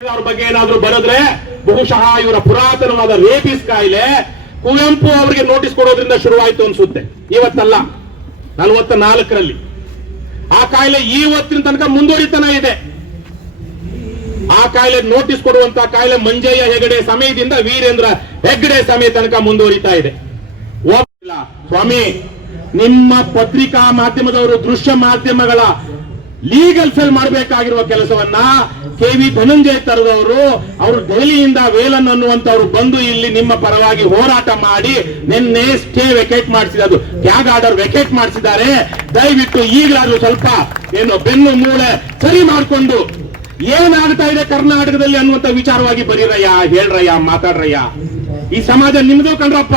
ಅವ್ರ ಬಗ್ಗೆ ಏನಾದ್ರೂ ಬರೆದ್ರೆ ಬಹುಶಃ ಇವರ ಪುರಾತನವಾದ ರೇಬಿಸ್ ಕಾಯಿಲೆ ಕುವೆಂಪು ಅವರಿಗೆ ನೋಟಿಸ್ ಕೊಡೋದ್ರಿಂದ ಶುರುವಾಯಿತು ಅನ್ಸುತ್ತೆ. ಇವತ್ತಲ್ಲ, 44ರಲ್ಲಿ. ಆ ಕಾಯಿಲೆ ಇವತ್ತಿನ ತನಕ ಮುಂದುವರಿತಾನೆ ಇದೆ. ಆ ಕಾಯಿಲೆ ನೋಟಿಸ್ ಕೊಡುವಂತ ಕಾಯಿಲೆ ಮಂಜಯ್ಯ ಹೆಗಡೆ ಸಮಯದಿಂದ ವೀರೇಂದ್ರ ಹೆಗ್ಗಡೆ ಸಮಯ ತನಕ ಮುಂದುವರಿತಾ ಇದೆ. ಸ್ವಾಮಿ, ನಿಮ್ಮ ಪತ್ರಿಕಾ ಮಾಧ್ಯಮದವರು ದೃಶ್ಯ ಮಾಧ್ಯಮಗಳ ಲೀಗಲ್ ಸೆಲ್ ಮಾಡಬೇಕಾಗಿರುವ ಕೆಲಸವನ್ನ KV ಧನಂಜಯ ತರದವರು ಅವರು ದೆಹಲಿಯಿಂದ ವೇಲನ್ ಅನ್ನುವಂತವ್ರು ಬಂದು ಇಲ್ಲಿ ನಿಮ್ಮ ಪರವಾಗಿ ಹೋರಾಟ ಮಾಡಿ ನಿನ್ನೆ ಸ್ಟೇ ವೆಕೇಟ್ ಮಾಡಿಸಿದ್ರು, ಟ್ಯಾಗ್ ಆರ್ಡರ್ ವೆಕೇಟ್ ಮಾಡಿಸಿದ್ದಾರೆ. ದಯವಿಟ್ಟು ಈಗಲಾದ್ರೂ ಸ್ವಲ್ಪ ಏನು ಬೆನ್ನು ಮೂಳೆ ಸರಿ ಮಾಡಿಕೊಂಡು ಏನಾಗ್ತಾ ಇದೆ ಕರ್ನಾಟಕದಲ್ಲಿ ಅನ್ನುವಂತ ವಿಚಾರವಾಗಿ ಬರೀರಯ್ಯ, ಹೇಳ್ರಯ್ಯ, ಮಾತಾಡ್ರಯ್ಯ. ಈ ಸಮಾಜ ನಿಮ್ದು ಕಣ್ರಪ್ಪ.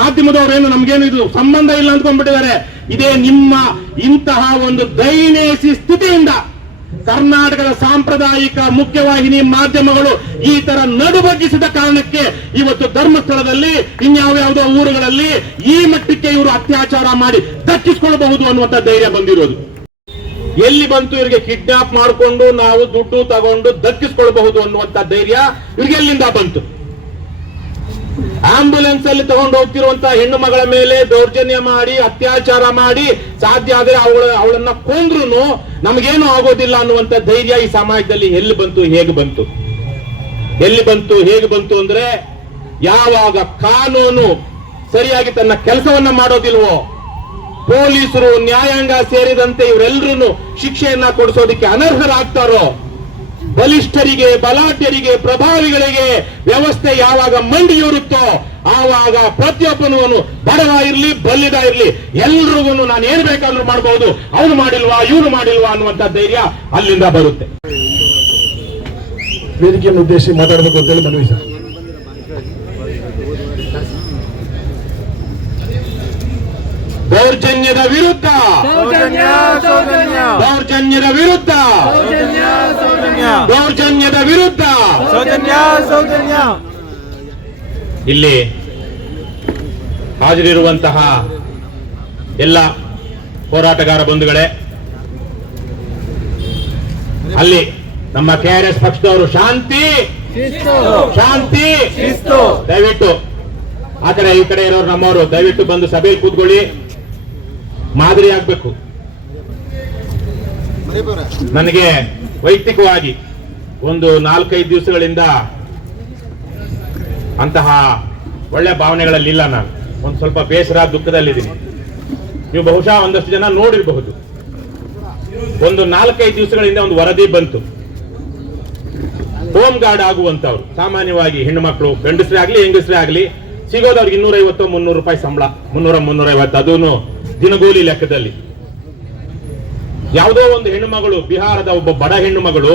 ಮಾಧ್ಯಮದವರೇನು ನಮ್ಗೇನು ಇದು ಸಂಬಂಧ ಇಲ್ಲ ಅಂದ್ಕೊಂಡ್ಬಿಟ್ಟಿದ್ದಾರೆ. ಇದೇ ನಿಮ್ಮ ಇಂತಹ ಒಂದು ದಯನೀಯ ಸ್ಥಿತಿಯಿಂದ ಕರ್ನಾಟಕದ ಸಾಂಪ್ರದಾಯಿಕ ಮುಖ್ಯವಾಹಿನಿ ಮಾಧ್ಯಮಗಳು ಈ ತರ ನಡುಬಗ್ಗಿಸಿದ ಕಾರಣಕ್ಕೆ ಇವತ್ತು ಧರ್ಮಸ್ಥಳದಲ್ಲಿ ಇನ್ಯಾವ್ಯಾವುದೋ ಊರುಗಳಲ್ಲಿ ಈ ಮಟ್ಟಕ್ಕೆ ಇವರು ಅತ್ಯಾಚಾರ ಮಾಡಿ ದಕ್ಕಿಸಿಕೊಳ್ಳಬಹುದು ಅನ್ನುವಂತ ಧೈರ್ಯ ಬಂದಿರೋದು. ಎಲ್ಲಿ ಬಂತು ಇವರಿಗೆ? ಕಿಡ್ನಾಪ್ ಮಾಡಿಕೊಂಡು ನಾವು ದುಡ್ಡು ತಗೊಂಡು ದಕ್ಕಿಸಿಕೊಳ್ಳಬಹುದು ಅನ್ನುವಂತ ಧೈರ್ಯ ಇವರಿಗೆ ಎಲ್ಲಿಂದ ಬಂತು? ಆಂಬ್ಯುಲೆನ್ಸ್ ಅಲ್ಲಿ ತಗೊಂಡು ಹೋಗ್ತಿರುವಂತಹ ಹೆಣ್ಣು ಮಗಳ ಮೇಲೆ ದೌರ್ಜನ್ಯ ಮಾಡಿ ಅತ್ಯಾಚಾರ ಮಾಡಿ ಸಾಧ್ಯ ಆದರೆ ಅವಳನ್ನ ಕೊಂದ್ರೂ ನಮಗೇನು ಆಗೋದಿಲ್ಲ ಅನ್ನುವಂತ ಧೈರ್ಯ ಈ ಸಮಾಜದಲ್ಲಿ ಎಲ್ಲಿ ಬಂತು, ಹೇಗೆ ಬಂತು? ಎಲ್ಲಿ ಬಂತು, ಹೇಗೆ ಬಂತು ಅಂದ್ರೆ ಯಾವಾಗ ಕಾನೂನು ಸರಿಯಾಗಿ ತನ್ನ ಕೆಲಸವನ್ನ ಮಾಡೋದಿಲ್ವೋ, ಪೊಲೀಸರು ನ್ಯಾಯಾಂಗ ಸೇರಿದಂತೆ ಇವರೆಲ್ಲರೂ ಶಿಕ್ಷೆಯನ್ನ ಕೊಡಿಸೋದಕ್ಕೆ ಅನರ್ಹರಾಗ್ತಾರೋ, ಬಲಿಷ್ಠರಿಗೆ ಬಲಾಢ್ಯರಿಗೆ ಪ್ರಭಾವಿಗಳಿಗೆ ವ್ಯವಸ್ಥೆ ಯಾವಾಗ ಮಂಡಿಯೂರುತ್ತೋ ಆವಾಗ ಪ್ರತಿಯೊಬ್ಬನು ಬಡವ ಇರ್ಲಿ ಬಲ್ಲಿದ ಇರ್ಲಿ ಎಲ್ರಿಗೂ ನಾನು ಏನ್ ಬೇಕಾದ್ರೂ ಮಾಡಬಹುದು, ಅವನು ಮಾಡಿಲ್ವಾ ಇವನು ಮಾಡಿಲ್ವಾ ಅನ್ನುವಂತ ಧೈರ್ಯ ಅಲ್ಲಿಂದ ಬರುತ್ತೆ. ವೇದಿಕೆಯನ್ನು ಉದ್ದೇಶಿಸಿ ಮಾತಾಡಬೇಕು ಅಂತ ಹೇಳಿ ಮನವಿ ಸರ್. ದೌರ್ಜನ್ಯದ ವಿರುದ್ಧ, ದೌರ್ಜನ್ಯದ ವಿರುದ್ಧ, ದೌರ್ಜನ್ಯದ ವಿರುದ್ಧ ಇಲ್ಲಿ ಹಾಜರಿರುವಂತಹ ಎಲ್ಲ ಹೋರಾಟಗಾರ ಬಂಧುಗಳೇ, ಅಲ್ಲಿ ನಮ್ಮ KRS ಪಕ್ಷದವರು ಶಾಂತಿ ಶಾಂತಿ ದಯವಿಟ್ಟು ಆ ಕಡೆ ಈ ಕಡೆ ಇರೋರು ನಮ್ಮವರು ದಯವಿಟ್ಟು ಬಂದು ಸಭೆಯಲ್ಲಿ ಕೂತ್ಕೊಳ್ಳಿ, ಮಾದರಿ ಆಗ್ಬೇಕು. ನನಗೆ ವೈಯಕ್ತಿಕವಾಗಿ ಒಂದು 4-5 ದಿವಸಗಳಿಂದ ಅಂತಹ ಒಳ್ಳೆ ಭಾವನೆಗಳಲ್ಲಿಲ್ಲ. ನಾನು ಒಂದು ಸ್ವಲ್ಪ ಬೇಸರ ದುಃಖದಲ್ಲಿದ್ದೀನಿ. ನೀವು ಬಹುಶಃ ಒಂದಷ್ಟು ಜನ ನೋಡಿರಬಹುದು. ಒಂದು 4-5 ದಿವಸಗಳಿಂದ ಒಂದು ವರದಿ ಬಂತು. ಹೋಮ್ ಗಾರ್ಡ್ ಆಗುವಂತವ್ರು ಸಾಮಾನ್ಯವಾಗಿ ಹೆಣ್ಣು ಮಕ್ಕಳು, ಗಂಡಸರೇ ಆಗ್ಲಿ ಹೆಂಗಸರೇ ಆಗ್ಲಿ, ಸಿಗೋದು ಅವ್ರಿಗೆ 250-300 ರೂಪಾಯಿ ಸಂಬಳ, 300-350, ಅದೂನು ದಿನಗೂಲಿ ಲೆಕ್ಕದಲ್ಲಿ. ಯಾವುದೋ ಒಂದು ಹೆಣ್ಣು ಮಗಳು, ಬಿಹಾರದ ಒಬ್ಬ ಬಡ ಹೆಣ್ಣು ಮಗಳು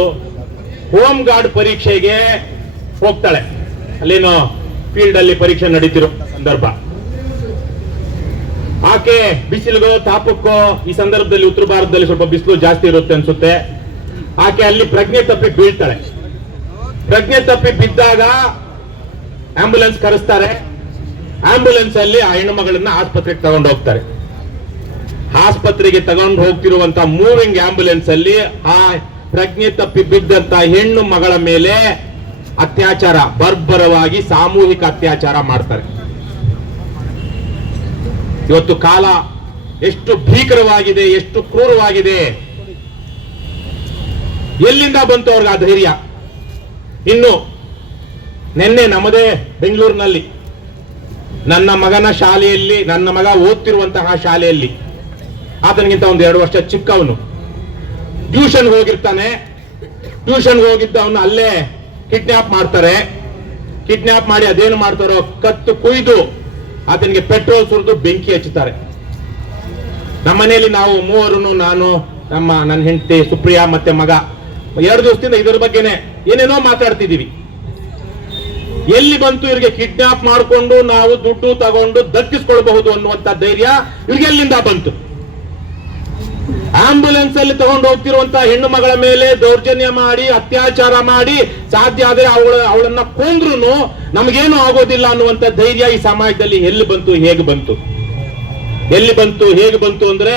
ಹೋಮ್ ಗಾರ್ಡ್ ಪರೀಕ್ಷೆಗೆ ಹೋಗ್ತಾಳೆ. ಅಲ್ಲೇನೋ ಫೀಲ್ಡ್ ಅಲ್ಲಿ ಪರೀಕ್ಷೆ ನಡೀತಿರೋ ಸಂದರ್ಭ. ಆಕೆ ಬಿಸಿಲಿಗೋ ತಾಪಕ್ಕೋ, ಈ ಸಂದರ್ಭದಲ್ಲಿ ಉತ್ತರ ಭಾರತದಲ್ಲಿ ಸ್ವಲ್ಪ ಬಿಸಿಲು ಜಾಸ್ತಿ ಇರುತ್ತೆ ಅನ್ಸುತ್ತೆ, ಆಕೆ ಅಲ್ಲಿ ಪ್ರಜ್ಞೆ ತಪ್ಪಿ ಬೀಳ್ತಾಳೆ. ಪ್ರಜ್ಞೆ ತಪ್ಪಿ ಬಿದ್ದಾಗ ಆಂಬ್ಯುಲೆನ್ಸ್ ಕರೆಸ್ತಾರೆ. ಆಂಬ್ಯುಲೆನ್ಸ್ ಅಲ್ಲಿ ಆ ಹೆಣ್ಣು ಮಗಳನ್ನ ಆಸ್ಪತ್ರೆಗೆ ತಗೊಂಡು ಹೋಗ್ತಾರೆ. ಆಸ್ಪತ್ರೆಗೆ ತಗೊಂಡು ಹೋಗ್ತಿರುವಂತ ಮೂವಿಂಗ್ ಆಂಬ್ಯುಲೆನ್ಸ್ ಅಲ್ಲಿ ಆ ಪ್ರಜ್ಞೆ ತಪ್ಪಿ ಬಿದ್ದಂತ ಹೆಣ್ಣು ಮಗಳ ಮೇಲೆ ಅತ್ಯಾಚಾರ, ಬರ್ಬರವಾಗಿ ಸಾಮೂಹಿಕ ಅತ್ಯಾಚಾರ ಮಾಡ್ತಾರೆ. ಇವತ್ತು ಕಾಲ ಎಷ್ಟು ಭೀಕರವಾಗಿದೆ, ಎಷ್ಟು ಕ್ರೂರವಾಗಿದೆ. ಎಲ್ಲಿಂದ ಬಂತು ಅವ್ರಿಗೆ ಆ ಧೈರ್ಯ? ಇನ್ನು ನಿನ್ನೆ ನಮ್ಮದೇ ಬೆಂಗಳೂರಿನಲ್ಲಿ ನನ್ನ ಮಗನ ಶಾಲೆಯಲ್ಲಿ, ನನ್ನ ಮಗ ಓದ್ತಿರುವಂತಹ ಶಾಲೆಯಲ್ಲಿ, ಆತನಿಗಿಂತ ಒಂದು 2 ವರ್ಷ ಚಿಕ್ಕವನು, ಟ್ಯೂಷನ್ ಹೋಗಿರ್ತಾನೆ. ಟ್ಯೂಷನ್ ಹೋಗಿದ್ದವನು ಅಲ್ಲೇ ಕಿಡ್ನಾಪ್ ಮಾಡ್ತಾರೆ. ಕಿಡ್ನಾಪ್ ಮಾಡಿ ಅದೇನು ಮಾಡ್ತಾರೋ ಕತ್ತು ಕುಯ್ದು ಆತನಿಗೆ ಪೆಟ್ರೋಲ್ ಸುರಿದು ಬೆಂಕಿ ಹಚ್ಚುತ್ತಾರೆ. ನಮ್ಮ ಮನೆಯಲ್ಲಿ ನಾವು ಮೂವರೂ, ನಾನು, ನನ್ನ ಹೆಂಡತಿ ಸುಪ್ರಿಯಾ ಮತ್ತೆ ಮಗ, 2 ದಿವಸದಿಂದ ಇದರ ಬಗ್ಗೆನೆ ಏನೇನೋ ಮಾತಾಡ್ತಿದೀವಿ. ಎಲ್ಲಿ ಬಂತು ಇವರಿಗೆ? ಕಿಡ್ನಾಪ್ ಮಾಡಿಕೊಂಡು ನಾವು ದುಡ್ಡು ತಗೊಂಡು ದಕ್ಕಿಸಿಕೊಳ್ಳಬಹುದು ಅನ್ನುವಂತ ಧೈರ್ಯ ಇವರಿಗೆ ಎಲ್ಲಿಂದ ಬಂತು? ಆಂಬ್ಯುಲೆನ್ಸ್ ಅಲ್ಲಿ ತಗೊಂಡು ಹೋಗ್ತಿರುವಂತಹ ಹೆಣ್ಣು ಮಗಳ ಮೇಲೆ ದೌರ್ಜನ್ಯ ಮಾಡಿ ಅತ್ಯಾಚಾರ ಮಾಡಿ ಸಾಧ್ಯ ಆದರೆ ಅವಳನ್ನ ಕೊಂದ್ರೂ ನಮಗೇನು ಆಗೋದಿಲ್ಲ ಅನ್ನುವಂತ ಧೈರ್ಯ ಈ ಸಮಾಜದಲ್ಲಿ ಎಲ್ಲಿ ಬಂತು, ಹೇಗೆ ಬಂತು? ಎಲ್ಲಿ ಬಂತು, ಹೇಗೆ ಬಂತು ಅಂದ್ರೆ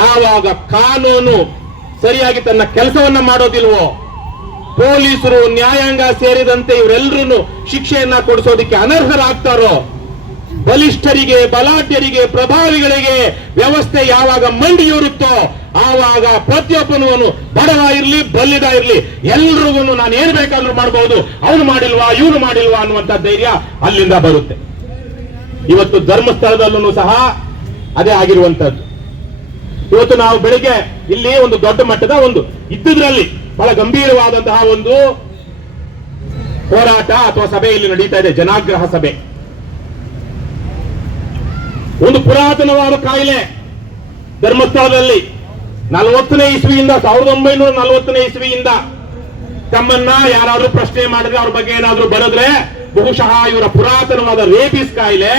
ಯಾವಾಗ ಕಾನೂನು ಸರಿಯಾಗಿ ತನ್ನ ಕೆಲಸವನ್ನ ಮಾಡೋದಿಲ್ವೋ, ಪೊಲೀಸರು, ನ್ಯಾಯಾಂಗ ಸೇರಿದಂತೆ ಇವರೆಲ್ಲರೂ ಶಿಕ್ಷೆಯನ್ನ ಕೊಡಿಸೋದಕ್ಕೆ ಅನರ್ಹರಾಗ್ತಾರೋ, ಬಲಿಷ್ಠರಿಗೆ, ಬಲಾಢ್ಯರಿಗೆ, ಪ್ರಭಾವಿಗಳಿಗೆ ವ್ಯವಸ್ಥೆ ಯಾವಾಗ ಮಂಡಿಯೂರುತ್ತೋ ಆವಾಗ ಪ್ರತಿಯೊಬ್ಬನು ಬಡವ ಇರ್ಲಿ, ಬಲ್ಲಿದ ಇರ್ಲಿ, ಎಲ್ರಿಗೂ ನಾನು ಏನ್ ಬೇಕಾದ್ರೂ ಮಾಡಬಹುದು, ಅವನು ಮಾಡಿಲ್ವಾ, ಇವನು ಮಾಡಿಲ್ವಾ ಅನ್ನುವಂತ ಧೈರ್ಯ ಅಲ್ಲಿಂದ ಬರುತ್ತೆ. ಇವತ್ತು ಧರ್ಮಸ್ಥಳದಲ್ಲೂ ಸಹ ಅದೇ ಆಗಿರುವಂತದ್ದು. ಇವತ್ತು ನಾವು ಬೆಳಿಗ್ಗೆ ಇಲ್ಲಿ ಒಂದು ದೊಡ್ಡ ಮಟ್ಟದ ಇದ್ದುದ್ರಲ್ಲಿ ಬಹಳ ಗಂಭೀರವಾದಂತಹ ಒಂದು ಹೋರಾಟ ಅಥವಾ ಸಭೆ ಇಲ್ಲಿ ನಡೀತಾ ಇದೆ, ಜನಾಗ್ರಹ ಸಭೆ. ಒಂದು ಪುರಾತನವಾದ ಕಾಯಿಲೆ ಧರ್ಮಸ್ಥಳದಲ್ಲಿ 40ನೇ ಇಸ್ವಿಯಿಂದ 1940ನೇ ಇಸ್ವಿಯಿಂದ ತಮ್ಮನ್ನ ಯಾರಾದ್ರೂ ಪ್ರಶ್ನೆ ಮಾಡಿದ್ರೆ ಅವ್ರ ಬಗ್ಗೆ ಏನಾದ್ರೂ ಬರೆದ್ರೆ ಬಹುಶಃ ಇವರ ಪುರಾತನವಾದ ರೇಬಿಸ್ ಕಾಯಿಲೆ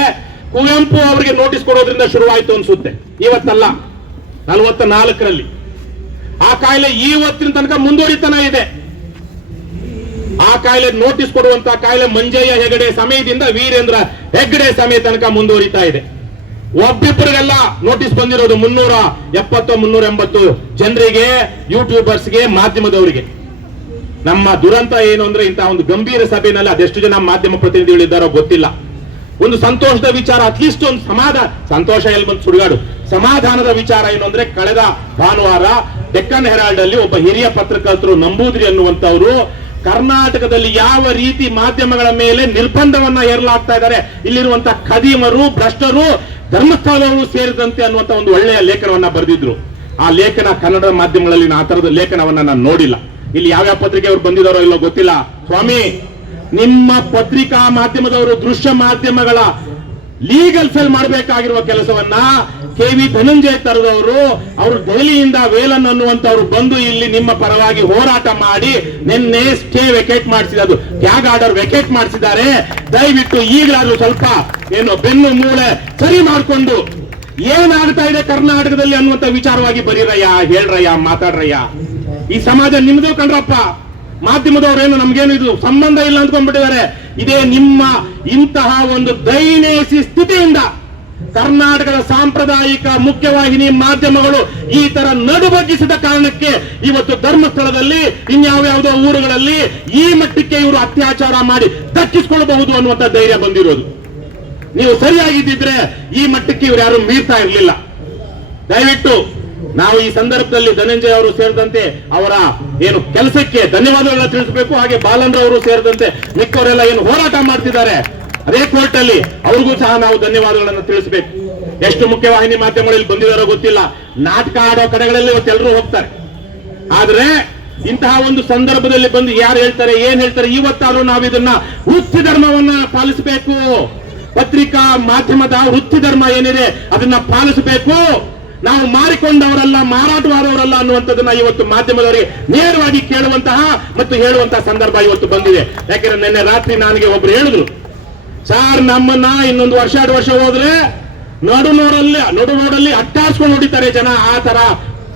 ಕುವೆಂಪು ಅವರಿಗೆ ನೋಟಿಸ್ ಕೊಡೋದ್ರಿಂದ ಶುರುವಾಯಿತು ಅನ್ಸುತ್ತೆ. ಇವತ್ತಲ್ಲ, 44ರಲ್ಲಿ. ಆ ಕಾಯಿಲೆ ಇವತ್ತಿನ ತನಕ ಮುಂದುವರಿತಾನೆ ಇದೆ. ಆ ಕಾಯಿಲೆ ನೋಟಿಸ್ ಕೊಡುವಂತ ಕಾಯಿಲೆ ಮಂಜಯ್ಯ ಹೆಗಡೆ ಸಮಯದಿಂದ ವೀರೇಂದ್ರ ಹೆಗ್ಗಡೆ ಸಮಯ ತನಕ ಮುಂದುವರಿತಾ ಇದೆ. ಒಬ್ಬಿಬ್ಬರಿಗೆಲ್ಲ ನೋಟಿಸ್ ಬಂದಿರೋದು 370 380 ಜನರಿಗೆ, ಯೂಟ್ಯೂಬರ್ಸ್ಗೆ, ಮಾಧ್ಯಮದವರಿಗೆ. ನಮ್ಮ ದುರಂತ ಏನು ಅಂದ್ರೆ ಇಂತಹ ಒಂದು ಗಂಭೀರ ಸಭೆಯಲ್ಲಿ ಅದೆಷ್ಟು ಜನ ಮಾಧ್ಯಮ ಪ್ರತಿನಿಧಿಗಳಿದ್ದಾರೋ ಗೊತ್ತಿಲ್ಲ. ಒಂದು ಸಂತೋಷದ ವಿಚಾರ, ಅಟ್ಲೀಸ್ಟ್ ಒಂದು ಸಂತೋಷ ಎಲ್ಲಿ ಬಂದು ಸುಡುಗಾಡು, ಸಮಾಧಾನದ ವಿಚಾರ ಏನು ಅಂದ್ರೆ ಕಳೆದ ಭಾನುವಾರ ಡೆಕ್ಕನ್ ಹೆರಾಲ್ಡ್ ಅಲ್ಲಿ ಒಬ್ಬ ಹಿರಿಯ ಪತ್ರಕರ್ತರು ನಂಬೂದ್ರಿ ಅನ್ನುವಂತವರು ಕರ್ನಾಟಕದಲ್ಲಿ ಯಾವ ರೀತಿ ಮಾಧ್ಯಮಗಳ ಮೇಲೆ ನಿರ್ಬಂಧವನ್ನ ಹೇರಲಾಗ್ತಾ ಇದ್ದಾರೆ, ಇಲ್ಲಿರುವಂತಹ ಖದೀಮರು, ಭ್ರಷ್ಟರು, ಧರ್ಮಸ್ಥಳದವರು ಸೇರಿದಂತೆ ಅನ್ನುವಂತ ಒಂದು ಒಳ್ಳೆಯ ಲೇಖನವನ್ನ ಬರೆದಿದ್ರು. ಆ ಲೇಖನ ಕನ್ನಡ ಮಾಧ್ಯಮಗಳಲ್ಲಿ ಆ ತರದ ಲೇಖನವನ್ನ ನಾನು ನೋಡಿಲ್ಲ. ಇಲ್ಲಿ ಯಾವ್ಯಾವ ಪತ್ರಿಕೆ ಅವರು ಬಂದಿದಾರೋ ಇಲ್ಲೋ ಗೊತ್ತಿಲ್ಲ. ಸ್ವಾಮಿ, ನಿಮ್ಮ ಪತ್ರಿಕಾ ಮಾಧ್ಯಮದವರು ದೃಶ್ಯ ಮಾಧ್ಯಮಗಳ ಲೀಗಲ್ ಸೆಲ್ ಮಾಡಬೇಕಾಗಿರುವ ಕೆಲಸವನ್ನ KV ಧನಂಜಯ ತರದವರು ಅವರು ದೆಹಲಿಯಿಂದ ವೇಲನ್ ಅನ್ನುವಂತವ್ರು ಬಂದು ಇಲ್ಲಿ ನಿಮ್ಮ ಪರವಾಗಿ ಹೋರಾಟ ಮಾಡಿ ನಿನ್ನೆ ಸ್ಟೇ ವೆಕೇಟ್ ಮಾಡಿಸಿದ ಟ್ಯಾಗ್ ಆರ್ಡರ್ ವೆಕೇಟ್ ಮಾಡಿಸಿದ್ದಾರೆ. ದಯವಿಟ್ಟು ಈಗಲಾದ್ರೂ ಸ್ವಲ್ಪ ಏನು ಬೆನ್ನು ಮೂಳೆ ಸರಿ ಮಾಡಿಕೊಂಡು ಏನಾಗ್ತಾ ಇದೆ ಕರ್ನಾಟಕದಲ್ಲಿ ಅನ್ನುವಂತ ವಿಚಾರವಾಗಿ ಬರೀರಯ್ಯ, ಹೇಳ್ರಯ್ಯ, ಮಾತಾಡ್ರಯ್ಯ. ಈ ಸಮಾಜ ನಿಮ್ದು ಕಣ್ರಪ್ಪ. ಮಾಧ್ಯಮದವರೇನು ನಮ್ಗೇನು ಇದು ಸಂಬಂಧ ಇಲ್ಲ ಅಂದ್ಕೊಂಡ್ಬಿಟ್ಟಿದ್ದಾರೆ. ಇದೇ ನಿಮ್ಮ ಇಂತಹ ಒಂದು ದೈನೇಸಿ ಸ್ಥಿತಿಯಿಂದ ಕರ್ನಾಟಕದ ಸಾಂಪ್ರದಾಯಿಕ ಮುಖ್ಯವಾಹಿನಿ ಮಾಧ್ಯಮಗಳು ಈ ತರ ನಡುಬಗ್ಗಿಸಿದ ಕಾರಣಕ್ಕೆ ಇವತ್ತು ಧರ್ಮಸ್ಥಳದಲ್ಲಿ ಇನ್ಯಾವ್ಯಾವುದೋ ಊರುಗಳಲ್ಲಿ ಈ ಮಟ್ಟಕ್ಕೆ ಇವರು ಅತ್ಯಾಚಾರ ಮಾಡಿ ದಕ್ಕಿಸಿಕೊಳ್ಳಬಹುದು ಅನ್ನುವಂತ ಧೈರ್ಯ ಬಂದಿರೋದು. ನೀವು ಸರಿಯಾಗಿದ್ದಿದ್ರೆ ಈ ಮಟ್ಟಕ್ಕೆ ಇವರು ಯಾರು ಮೀರ್ತಾ ಇರಲಿಲ್ಲ. ದಯವಿಟ್ಟು ನಾವು ಈ ಸಂದರ್ಭದಲ್ಲಿ ಧನಂಜಯ ಅವರು ಸೇರಿದಂತೆ ಅವರ ಏನು ಕೆಲಸಕ್ಕೆ ಧನ್ಯವಾದಗಳನ್ನ ತಿಳಿಸಬೇಕು. ಹಾಗೆ ಬಾಲನ್ ಅವರು ಸೇರಿದಂತೆ ಮಿಕ್ಕವರೆಲ್ಲ ಏನು ಹೋರಾಟ ಮಾಡ್ತಿದ್ದಾರೆ ಅದೇ ಕೋರ್ಟ್ ಅಲ್ಲಿ ಅವ್ರಿಗೂ ಸಹ ನಾವು ಧನ್ಯವಾದಗಳನ್ನು ತಿಳಿಸಬೇಕು. ಎಷ್ಟು ಮುಖ್ಯವಾಹಿನಿ ಮಾಧ್ಯಮಗಳಲ್ಲಿ ಬಂದಿದಾರೋ ಗೊತ್ತಿಲ್ಲ. ನಾಟಕ ಆಡೋ ಕಡೆಗಳಲ್ಲಿ ಇವತ್ತೆಲ್ಲರೂ ಹೋಗ್ತಾರೆ. ಆದ್ರೆ ಇಂತಹ ಒಂದು ಸಂದರ್ಭದಲ್ಲಿ ಬಂದು ಯಾರು ಹೇಳ್ತಾರೆ, ಏನ್ ಹೇಳ್ತಾರೆ, ಇವತ್ತಾದ್ರೂ ನಾವು ಇದನ್ನ ವೃತ್ತಿ ಧರ್ಮವನ್ನ ಪಾಲಿಸಬೇಕು. ಪತ್ರಿಕಾ ಮಾಧ್ಯಮದ ವೃತ್ತಿ ಧರ್ಮ ಏನಿದೆ ಅದನ್ನ ಪಾಲಿಸಬೇಕು. ನಾವು ಮಾರಿಕೊಂಡವರಲ್ಲ, ಮಾರಾಟವಾದವರಲ್ಲ ಅನ್ನುವಂಥದ್ದನ್ನ ಇವತ್ತು ಮಾಧ್ಯಮದವರಿಗೆ ನೇರವಾಗಿ ಕೇಳುವಂತಹ ಮತ್ತು ಹೇಳುವಂತಹ ಸಂದರ್ಭ ಇವತ್ತು ಬಂದಿದೆ. ಯಾಕೆಂದ್ರೆ ನಿನ್ನೆ ರಾತ್ರಿ ನನಗೆ ಒಬ್ರು ಹೇಳಿದ್ರು, ಸಾರ್ ನಮ್ಮನ್ನ ಇನ್ನೊಂದು ವರ್ಷ 2 ವರ್ಷ ಹೋದ್ರೆ ನಡು ನೋಡಲ್ಲಿ ಅಟ್ಟಾಡ್ಸ್ಕೊಂಡು ಹೊಡಿತಾರೆ ಜನ. ಆ ತರ